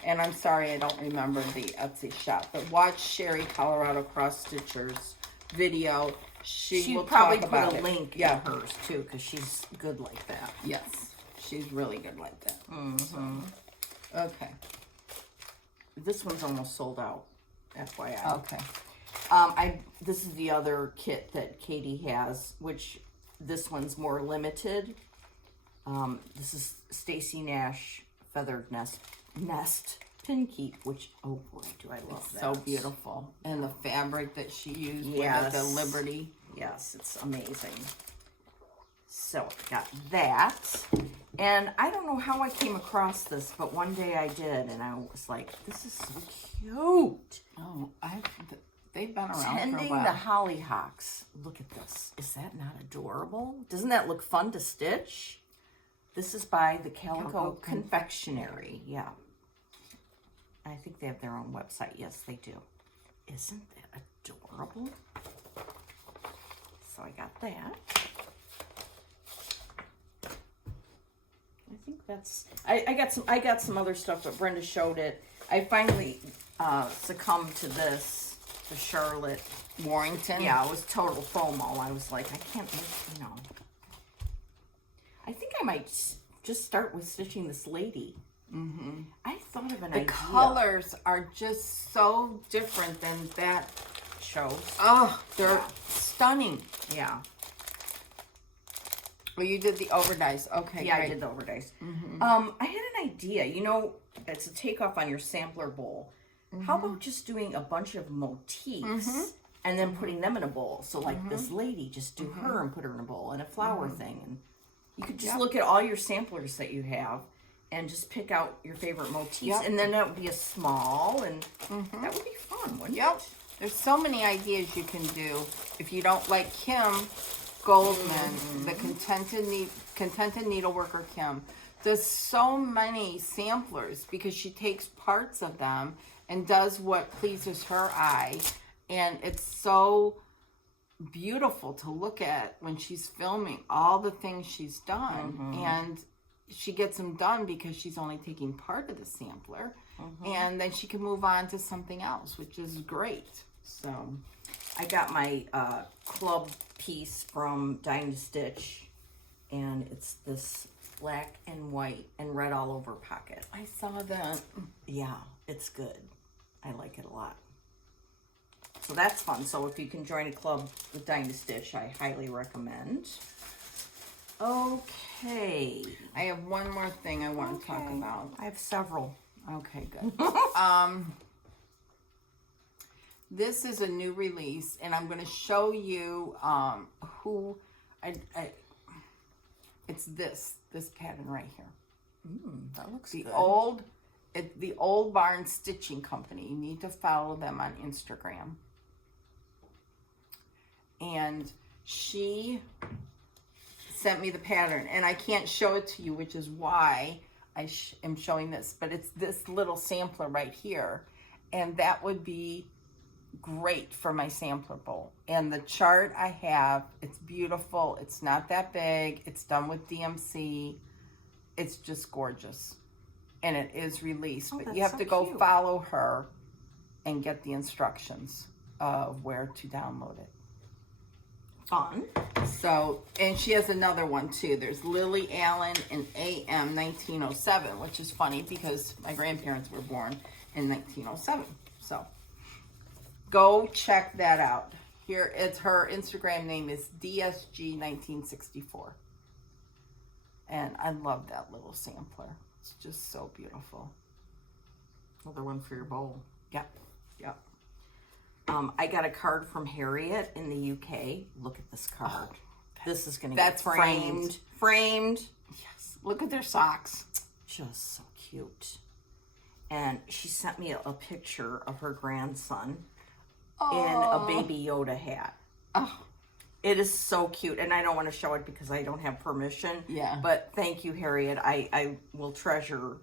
and I'm sorry I don't remember the Etsy shop, but watch Sherry Colorado Cross Stitchers video. She will probably talk put about a it. link in hers too, because she's good like that. Yes, she's really good like that. Okay. This one's almost sold out, FYI. Okay. This is the other kit that Katie has, which this one's more limited. This is Stacy Nash Feathered Nest Pin Keep, which, oh boy, do I love that. So beautiful. And the fabric that she used with the Liberty. Yes, it's amazing. So I got that. And I don't know how I came across this, but one day I did, and I was like, this is so cute. Oh, they've been around for a Tending while. the hollyhocks. Look at this. Is that not adorable? Doesn't that look fun to stitch? This is by the Calico Confectionery. Yeah. I think they have their own website. Yes, they do. Isn't that adorable? So I got that. I think that's, I got some other stuff, but Brenda showed it. I finally succumbed to this, the Charlotte Warrington. Yeah, it was total FOMO. I was like, I can't make, I think I might just start with stitching this lady. I thought of an The idea. colors are just so different than that. Shows. Oh, they're stunning. Yeah. Well, you did the overdice. Okay, Yeah, great. I did the overdice. I had an idea. It's a takeoff on your sampler bowl. How about just doing a bunch of motifs and then putting them in a bowl? So like this lady, just do her and put her in a bowl, and a flower thing. And you could just look at all your samplers that you have and just pick out your favorite motifs. And then that would be a small, and that would be fun, wouldn't it? There's so many ideas you can do. If you don't like Kim Goldman, the contented needleworker Kim, does so many samplers because she takes parts of them and does what pleases her eye, and it's so beautiful to look at when she's filming all the things she's done. And she gets them done because she's only taking part of the sampler, and then she can move on to something else, which is great. So I got my club piece from Dime to Stitch, and it's this black and white and red all over pocket. I saw that. Yeah, it's good. I like it a lot. So that's fun. So if you can join a club with Dime to Stitch, I highly recommend. Okay. I have one more thing I want to talk about. I have several. Okay, good. This is a new release, and I'm going to show you who it's this pattern right here. That looks The good. the Old Barn Stitching Company. You need to follow them on Instagram. And she sent me the pattern, and I can't show it to you, which is why I am showing this, but it's this little sampler right here, and that would be great for my sampler bowl. And the chart I have, it's beautiful. It's not that big. It's done with DMC. It's just gorgeous, and it is released, but you have to go follow her and get the instructions of where to download it. Fun. So, and she has another one too. There's Lily Allen and AM 1907, which is funny because my grandparents were born in 1907. So, go check that out. Here, it's her Instagram name is DSG1964. And I love that little sampler. It's just so beautiful. Another one for your bowl. Yep. I got a card from Harriet in the UK. Look at this card. This is going to That's get framed. Framed. Yes. Look at their socks. Just so cute. And she sent me a picture of her grandson in a Baby Yoda hat. Oh. It is so cute. And I don't want to show it because I don't have permission. Yeah. But thank you, Harriet. I will treasure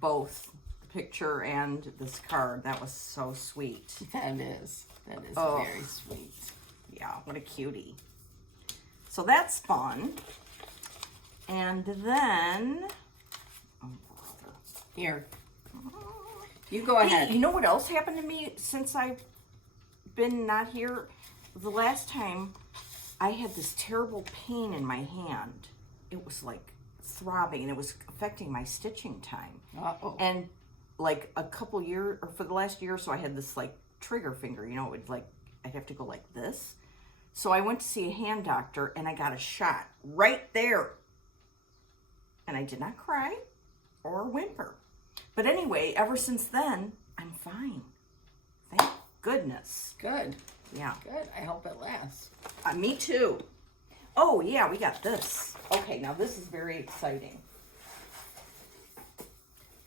both the picture and this card. That was so sweet. That is very sweet. Yeah, what a cutie. So that's fun. And then, oh brother. Here. You go ahead. Hey, you know what else happened to me since I've been not here? The last time I had this terrible pain in my hand. It was like throbbing, and it was affecting my stitching time. Uh-oh. And like a couple years, or for the last year or so, I had this like trigger finger, it would like, I'd have to go like this. So I went to see a hand doctor, and I got a shot right there. And I did not cry or whimper. But anyway, ever since then, I'm fine. Thank goodness. Good. Yeah. Good. I hope it lasts. Me too. Oh, yeah, we got this. Okay, now this is very exciting.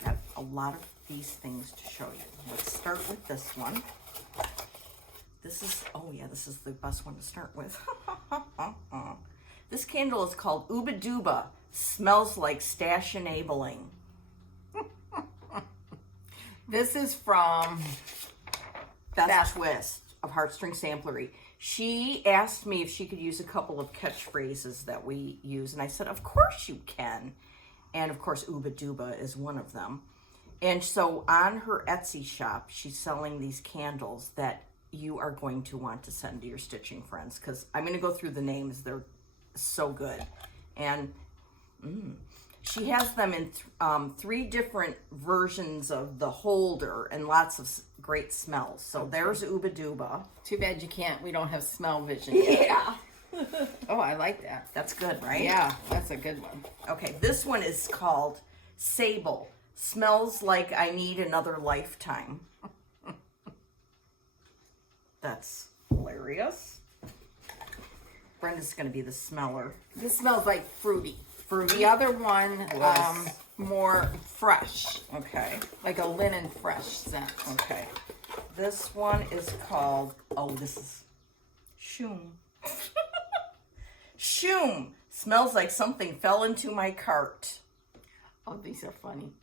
Got a lot of these things to show you. Let's start with this one. This is, this is the best one to start with. This candle is called Ooba Dooba. Smells like stash enabling. This is from Best Twist of Heartstring Samplery. She asked me if she could use a couple of catchphrases that we use, and I said, of course you can. And of course, Ooba Dooba is one of them. And so on her Etsy shop, she's selling these candles that you are going to want to send to your stitching friends, because I'm going to go through the names. They're so good. And She has them in 3 different versions of the holder and lots of great smells. So there's Uba Duba. Too bad we don't have smell vision yet. Yeah. Oh, I like that. That's good, right? Yeah, that's a good one. Okay, this one is called Sable. Smells like I need another lifetime. That's hilarious. Brenda's going to be the smeller. This smells like fruity. Fruity? The other one, Was. more fresh. Okay. Like a linen fresh scent. Okay. This one is called, this is Shoom. Shoom. Smells like something fell into my cart. Oh, these are funny.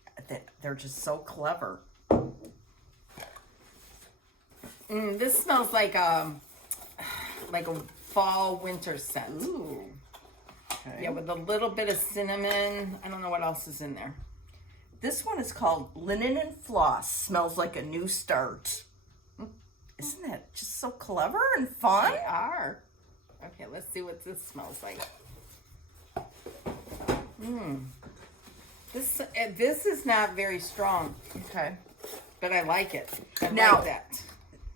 They're just so clever. This smells like a fall winter scent. Ooh. Okay. Yeah, with a little bit of cinnamon. I don't know what else is in there. This one is called Linen and Floss. Smells like a new start. Isn't that just so clever and fun? They are. Okay, let's see what this smells like. This is not very strong, Okay. but I like it. I Now- like that.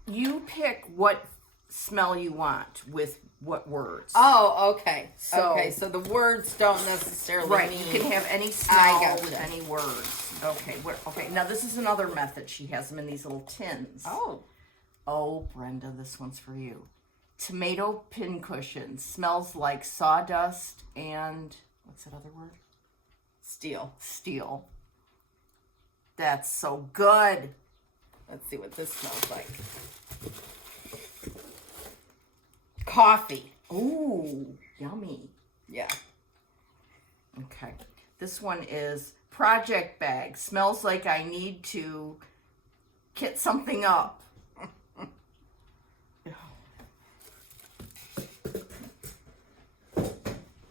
You pick what smell you want with what words. Oh, okay. So- So the words don't necessarily Right. mean... You can have any I smell gotcha. with any words. Okay. Okay. Now this is another method. She has them in these little tins. Oh, Brenda, this one's for you. Tomato pincushion. Smells like sawdust and what's that other word? Steel. Steel. That's so good. Let's see what this smells like. Coffee. Ooh, yummy. Yeah. Okay. This one is project bag. Smells like I need to kit something up.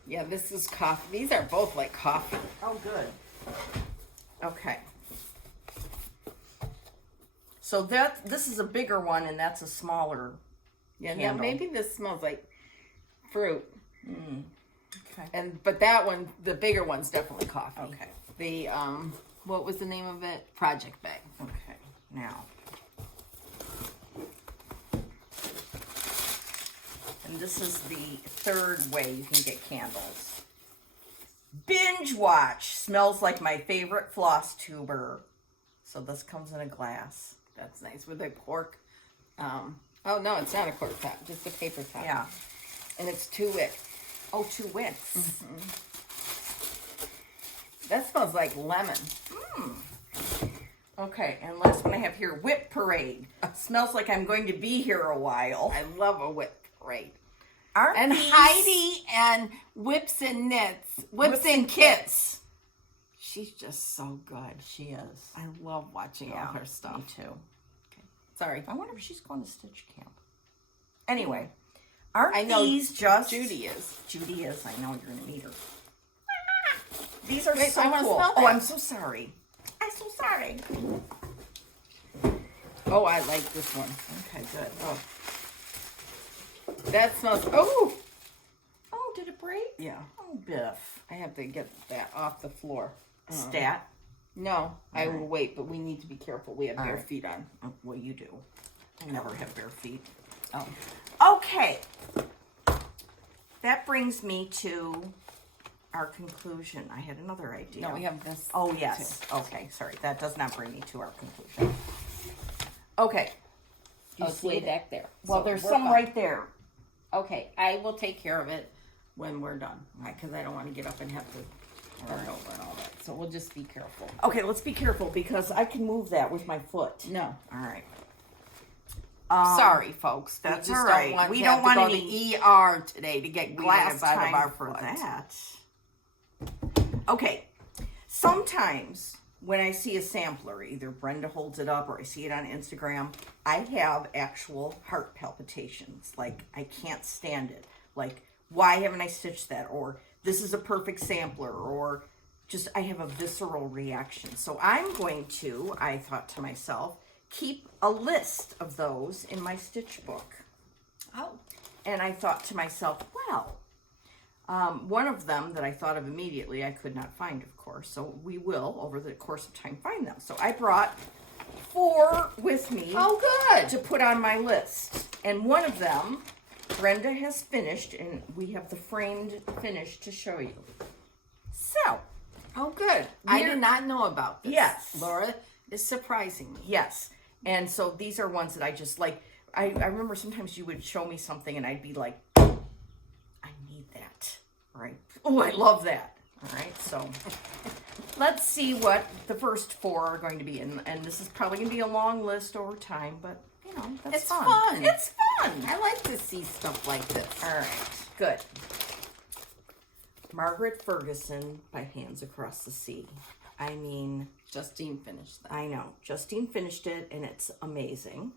Yeah, this is coffee. These are both like coffee. Oh, good. Okay. So this is a bigger one, and that's a smaller. Yeah, now Candle. maybe this smells like fruit. Okay. But that one, the bigger one's definitely coffee. Okay. The what was the name of it? Project bag. Okay. Now. And this is the 3rd way you can get candles. Binge watch. Smells like my favorite floss tuber. So this comes in a glass. That's nice with a cork. Oh no, it's not a cork top, just a paper top. Yeah. And it's 2 wick. Oh, 2 wicks. That smells like lemon. Okay, and last one I have here, Whip Parade. Smells like I'm going to be here a while. I love a whip parade. Aren't And these- Heidi and Whips and Knits. Whips and Kits. She's just so good. She is. I love watching all her stuff. Me too. Sorry. I wonder if she's going to Stitch Camp. Anyway, aren't I know these just... Judy is. Judy is. I know you're going to meet her. These are Wait, so I wanna cool. smell Oh, that. I'm so sorry. I'm so sorry. Oh, I like this one. Okay, good. Oh, That smells... Oh! oh did it break? Yeah. Oh, Biff. I have to get that off the floor. Stat. No, I will wait, but we need to be careful. We have bare right. feet on. Oh, well, you do. I never have bare feet. Oh. Okay. That brings me to our conclusion. I had another idea. No, we have this. Oh, yes. Okay, sorry. That does not bring me to our conclusion. Okay. Do you It's see way it? back there. Well, So there's we're some fine. right there. Okay, I will take care of it when we're done. Because I don't want to get up and have to turn over and all that. So we'll just be careful. Okay, let's be careful because I can move that with my foot. No. All right. Sorry, folks. that's we just all right. don't want We to don't have want to go any- to ER today to get We don't glass have out of time our for foot. that. Okay. Sometimes when I see a sampler, either Brenda holds it up or I see it on Instagram, I have actual heart palpitations. Like, I can't stand it. Like, why haven't I stitched that? Or, this is a perfect sampler. Or, just, I have a visceral reaction. So I'm going to, I thought to myself, keep a list of those in my stitch book. Oh. And I thought to myself, well, One of them that I thought of immediately, I could not find, of course. So we will, over the course of time, find them. So I brought 4 with me. Oh, good. To put on my list. And one of them, Brenda has finished, and we have the framed finish to show you. So. Oh, good. I did not know about this. Yes. Laura is surprising me. Yes. And so these are ones that I just like. I remember sometimes you would show me something and I'd be like, I need that. Right? Oh, I love that. All right. So let's see what the first 4 are going to be. And this is probably going to be a long list over time, but you know, that's fun. It's fun. I like to see stuff like this. All right. Good. Margaret Ferguson by Hands Across the Sea. I mean, Justine finished that. I know. Justine finished it, and it's amazing.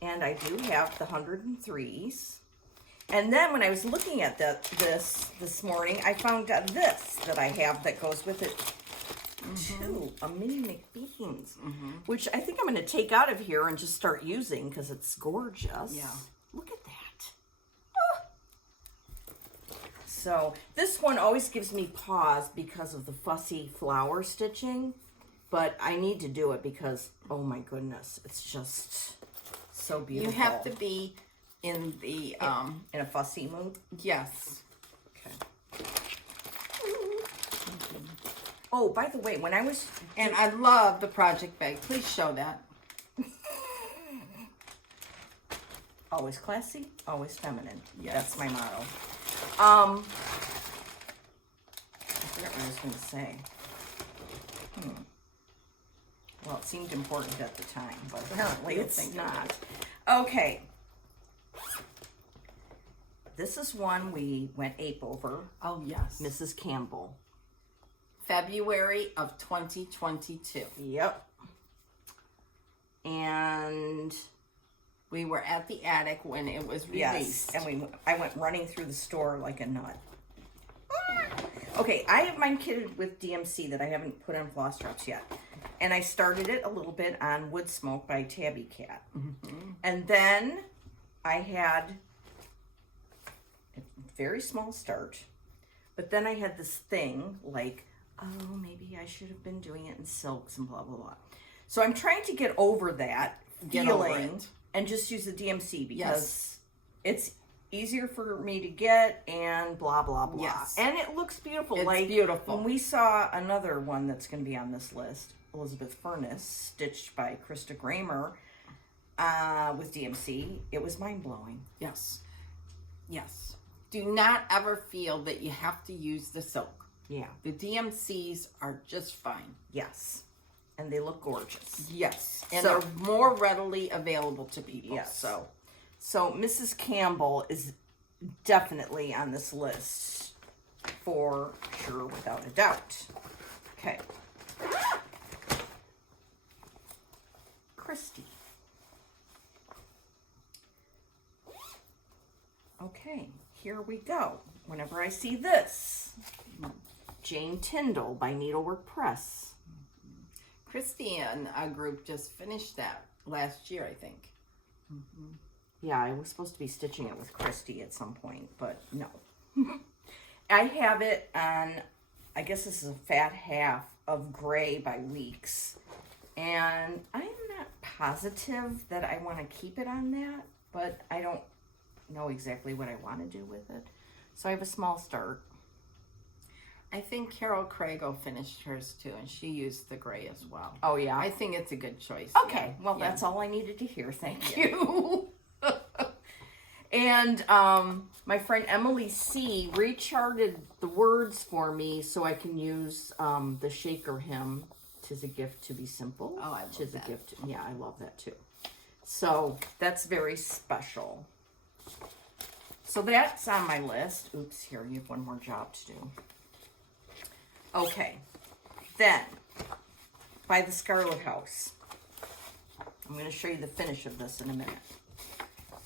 And I do have the 103s. And then when I was looking at this morning, I found out this that I have that goes with it too. A mini McBeans, which I think I'm going to take out of here and just start using because it's gorgeous. Yeah. Look at that. So this one always gives me pause because of the fussy flower stitching, but I need to do it because, oh my goodness, it's just so beautiful. You have to be in the, in a fussy mood? yes. Okay. Oh, by the way, when I was... And I love the project bag. Please show that. Always classy, always feminine. Yes. That's my motto. I forgot what I was going to say. Well, it seemed important at the time, but apparently it's not. Okay. This is one we went ape over. Oh, yes. Mrs. Campbell. February of 2022. Yep. And... we were at the attic when it was released. Yes, and I went running through the store like a nut. Okay, I have mine kitted with DMC that I haven't put on floss drops yet. And I started it a little bit on Wood Smoke by Tabby Cat. And then I had a very small start. But then I had this thing like, oh, maybe I should have been doing it in silks and blah, blah, blah. So I'm trying to get over that feeling and just use the DMC because it's easier for me to get and blah, blah, blah. Yes. And it looks beautiful. It's beautiful. When we saw another one that's going to be on this list, Elizabeth Furness, stitched by Krista Kramer with DMC, it was mind-blowing. Yes. Yes. Do not ever feel that you have to use the silk. Yeah. The DMCs are just fine. Yes. And they look gorgeous. Yes. And So- they're more readily available to people. Yes. So Mrs. Campbell is definitely on this list for sure, without a doubt. Okay. Christy. Okay, here we go. Whenever I see this, Jane Tyndall by Needlework Press. Christy and a group just finished that last year, I think. Yeah, I was supposed to be stitching it with Christy at some point, but no. I have it on, I guess this is a fat half of Gray by Weeks. And I'm not positive that I want to keep it on that, but I don't know exactly what I want to do with it. So I have a small start. I think Carol Crago finished hers too, and she used the gray as well. Oh, yeah? I think it's a good choice. Okay, yeah. well, Yeah. that's all I needed to hear. Thank you. And my friend Emily C. recharted the words for me so I can use the Shaker hymn, "'Tis a gift to be simple." Oh, I love 'Tis that. a gift. Yeah, I love that too. So that's very special. So that's on my list. Oops, here, you have one more job to do. Okay, then, by the Scarlet House. I'm going to show you the finish of this in a minute.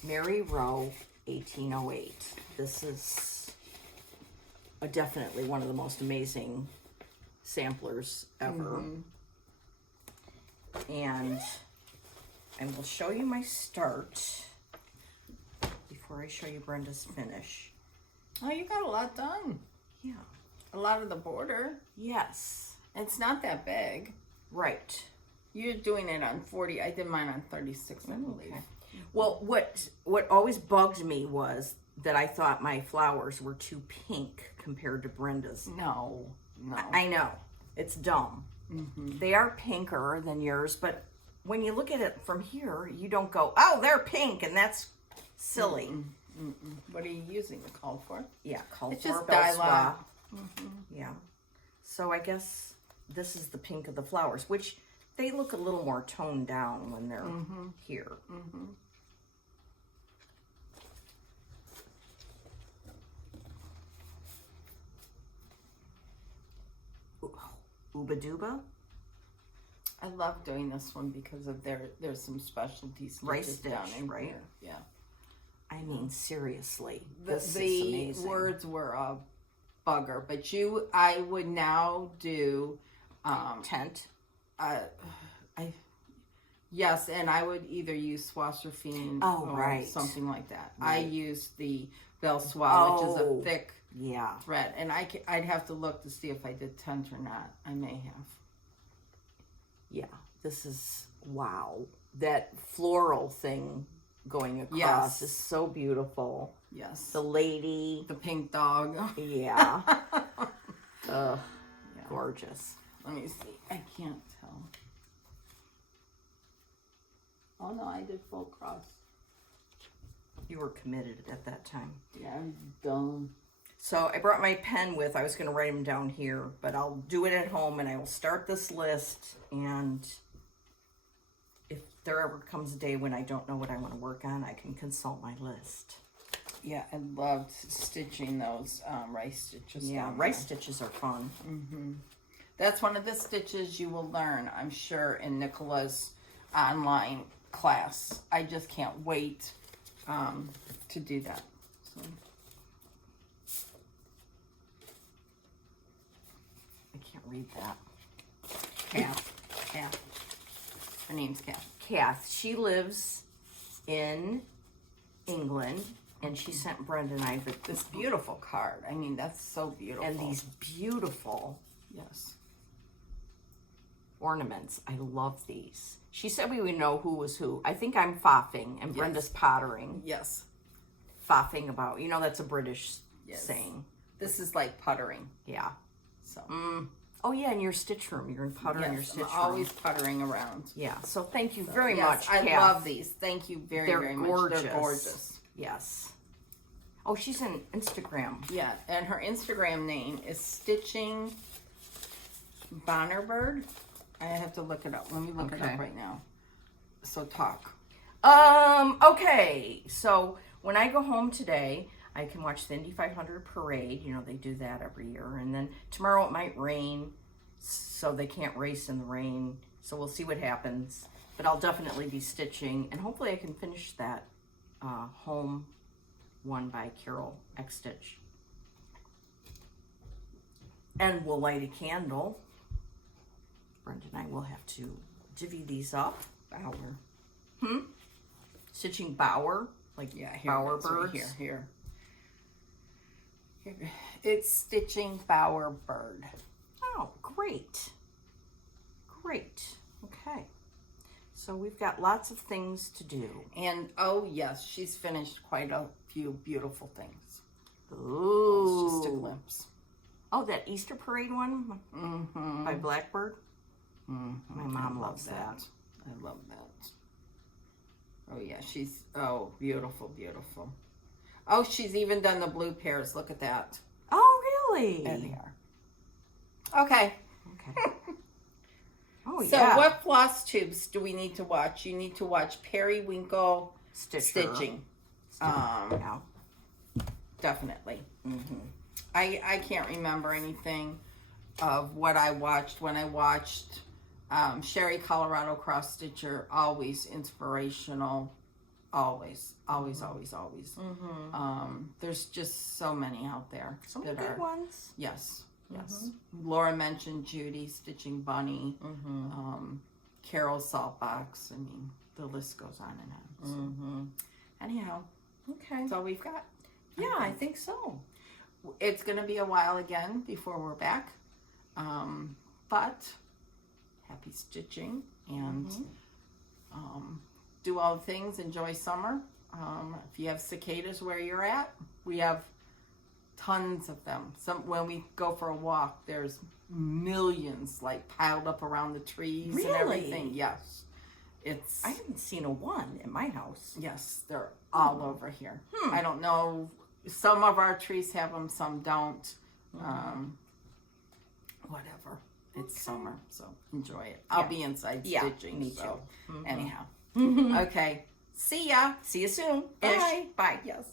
Mary Rowe, 1808. This is definitely one of the most amazing samplers ever. And I will show you my start before I show you Brenda's finish. Oh, you got a lot done. Yeah. A lot of the border. Yes. It's not that big. Right. You're doing it on 40. I did mine on 36, I believe. Okay. Well, what always bugged me was that I thought my flowers were too pink compared to Brenda's. No. I know. It's dumb. Mm-hmm. They are pinker than yours, but when you look at it from here, you don't go, oh, they're pink, and that's silly. Mm-mm. What are you using the call for? Yeah, call it's for just Belle dye. Yeah. So I guess this is the pink of the flowers, which they look a little more toned down when they're here. Mm-hmm. Ooba Dooba? I love doing this one because of there's some specialty Rice stitches stitch, down in right? here. Yeah. I mean, seriously, The this is amazing. words were a bugger, but I would now do Tent. Yes, and I would either use Swasserfine or something like that. Right. I use the Belle Soie, which is a thick thread, and I'd have to look to see if I did tent or not. I may have. Yeah, this is, wow. That floral thing going across is so beautiful. Yes. The lady. The pink dog. Yeah. Gorgeous. Let me see. I can't tell. Oh, no, I did full cross. You were committed at that time. Yeah, I'm dumb. So I brought my pen with. I was going to write them down here, but I'll do it at home, and I will start this list. And if there ever comes a day when I don't know what I want to work on, I can consult my list. Yeah, I loved stitching those rice stitches. Yeah, rice stitches are fun. Mm-hmm. That's one of the stitches you will learn, I'm sure, in Nicola's online class. I just can't wait to do that. So. I can't read that. Kath. Her name's Kath. Kath. She lives in England, and she sent Brenda and I this beautiful card. I mean, that's so beautiful. And these beautiful ornaments. I love these. She said we would know who was who. I think I'm foffing, and Brenda's pottering. Yes. Foffing about, that's a British saying. This is like puttering. Yeah. So. Oh, yeah, in your stitch room. You're in putter in your stitch room. I'm always puttering around. Yeah, so thank you very much, I Kath. love these. Thank you very, very much. They're gorgeous. Yes. Oh, she's on Instagram. Yeah, and her Instagram name is Stitching Bonnerbird. I have to look it up. Let me look it up right now. So talk. Okay. So when I go home today, I can watch the Indy 500 parade. They do that every year. And then tomorrow it might rain, so they can't race in the rain. So we'll see what happens. But I'll definitely be stitching, and hopefully I can finish that home one by Carol X Stitch. And we'll light a candle. Brenda and I will have to divvy these up. Bower. Stitching bower, like bower birds. Right here. It's Stitching Bower Bird. Oh, great. Great. Okay. So we've got lots of things to do. And, oh, yes, she's finished quite a few beautiful things. Ooh. That's just a glimpse. Oh, that Easter parade one by Blackbird? My mom loves that. I love that. Oh, yeah, beautiful, beautiful. Oh, she's even done the blue pairs. Look at that. Oh, really? There they are. Okay. Oh, so what floss tubes do we need to watch? You need to watch Periwinkle Stitching. Definitely. I can't remember anything of what I watched when I watched Sherry Colorado Cross Stitcher. Always inspirational. Always. There's just so many out there. Some good ones. Yes. Laura mentioned Judy Stitching Bunny, Carol's Salt Box. I mean, the list goes on and on. So. Anyhow, Okay. that's all we've got. Yeah, I think so. it's going to be a while again before we're back. But happy stitching and do all the things. Enjoy summer. If you have cicadas where you're at, we have tons of them. When we go for a walk, there's millions like piled up around the trees and everything. Yes. I haven't seen a one in my house. Yes, they're all over here. I don't know. Some of our trees have them, some don't. Whatever. It's summer, so enjoy it. I'll be inside stitching. Me so too. anyhow. Okay. See ya. See you soon. Ish. Bye. Bye. Yes.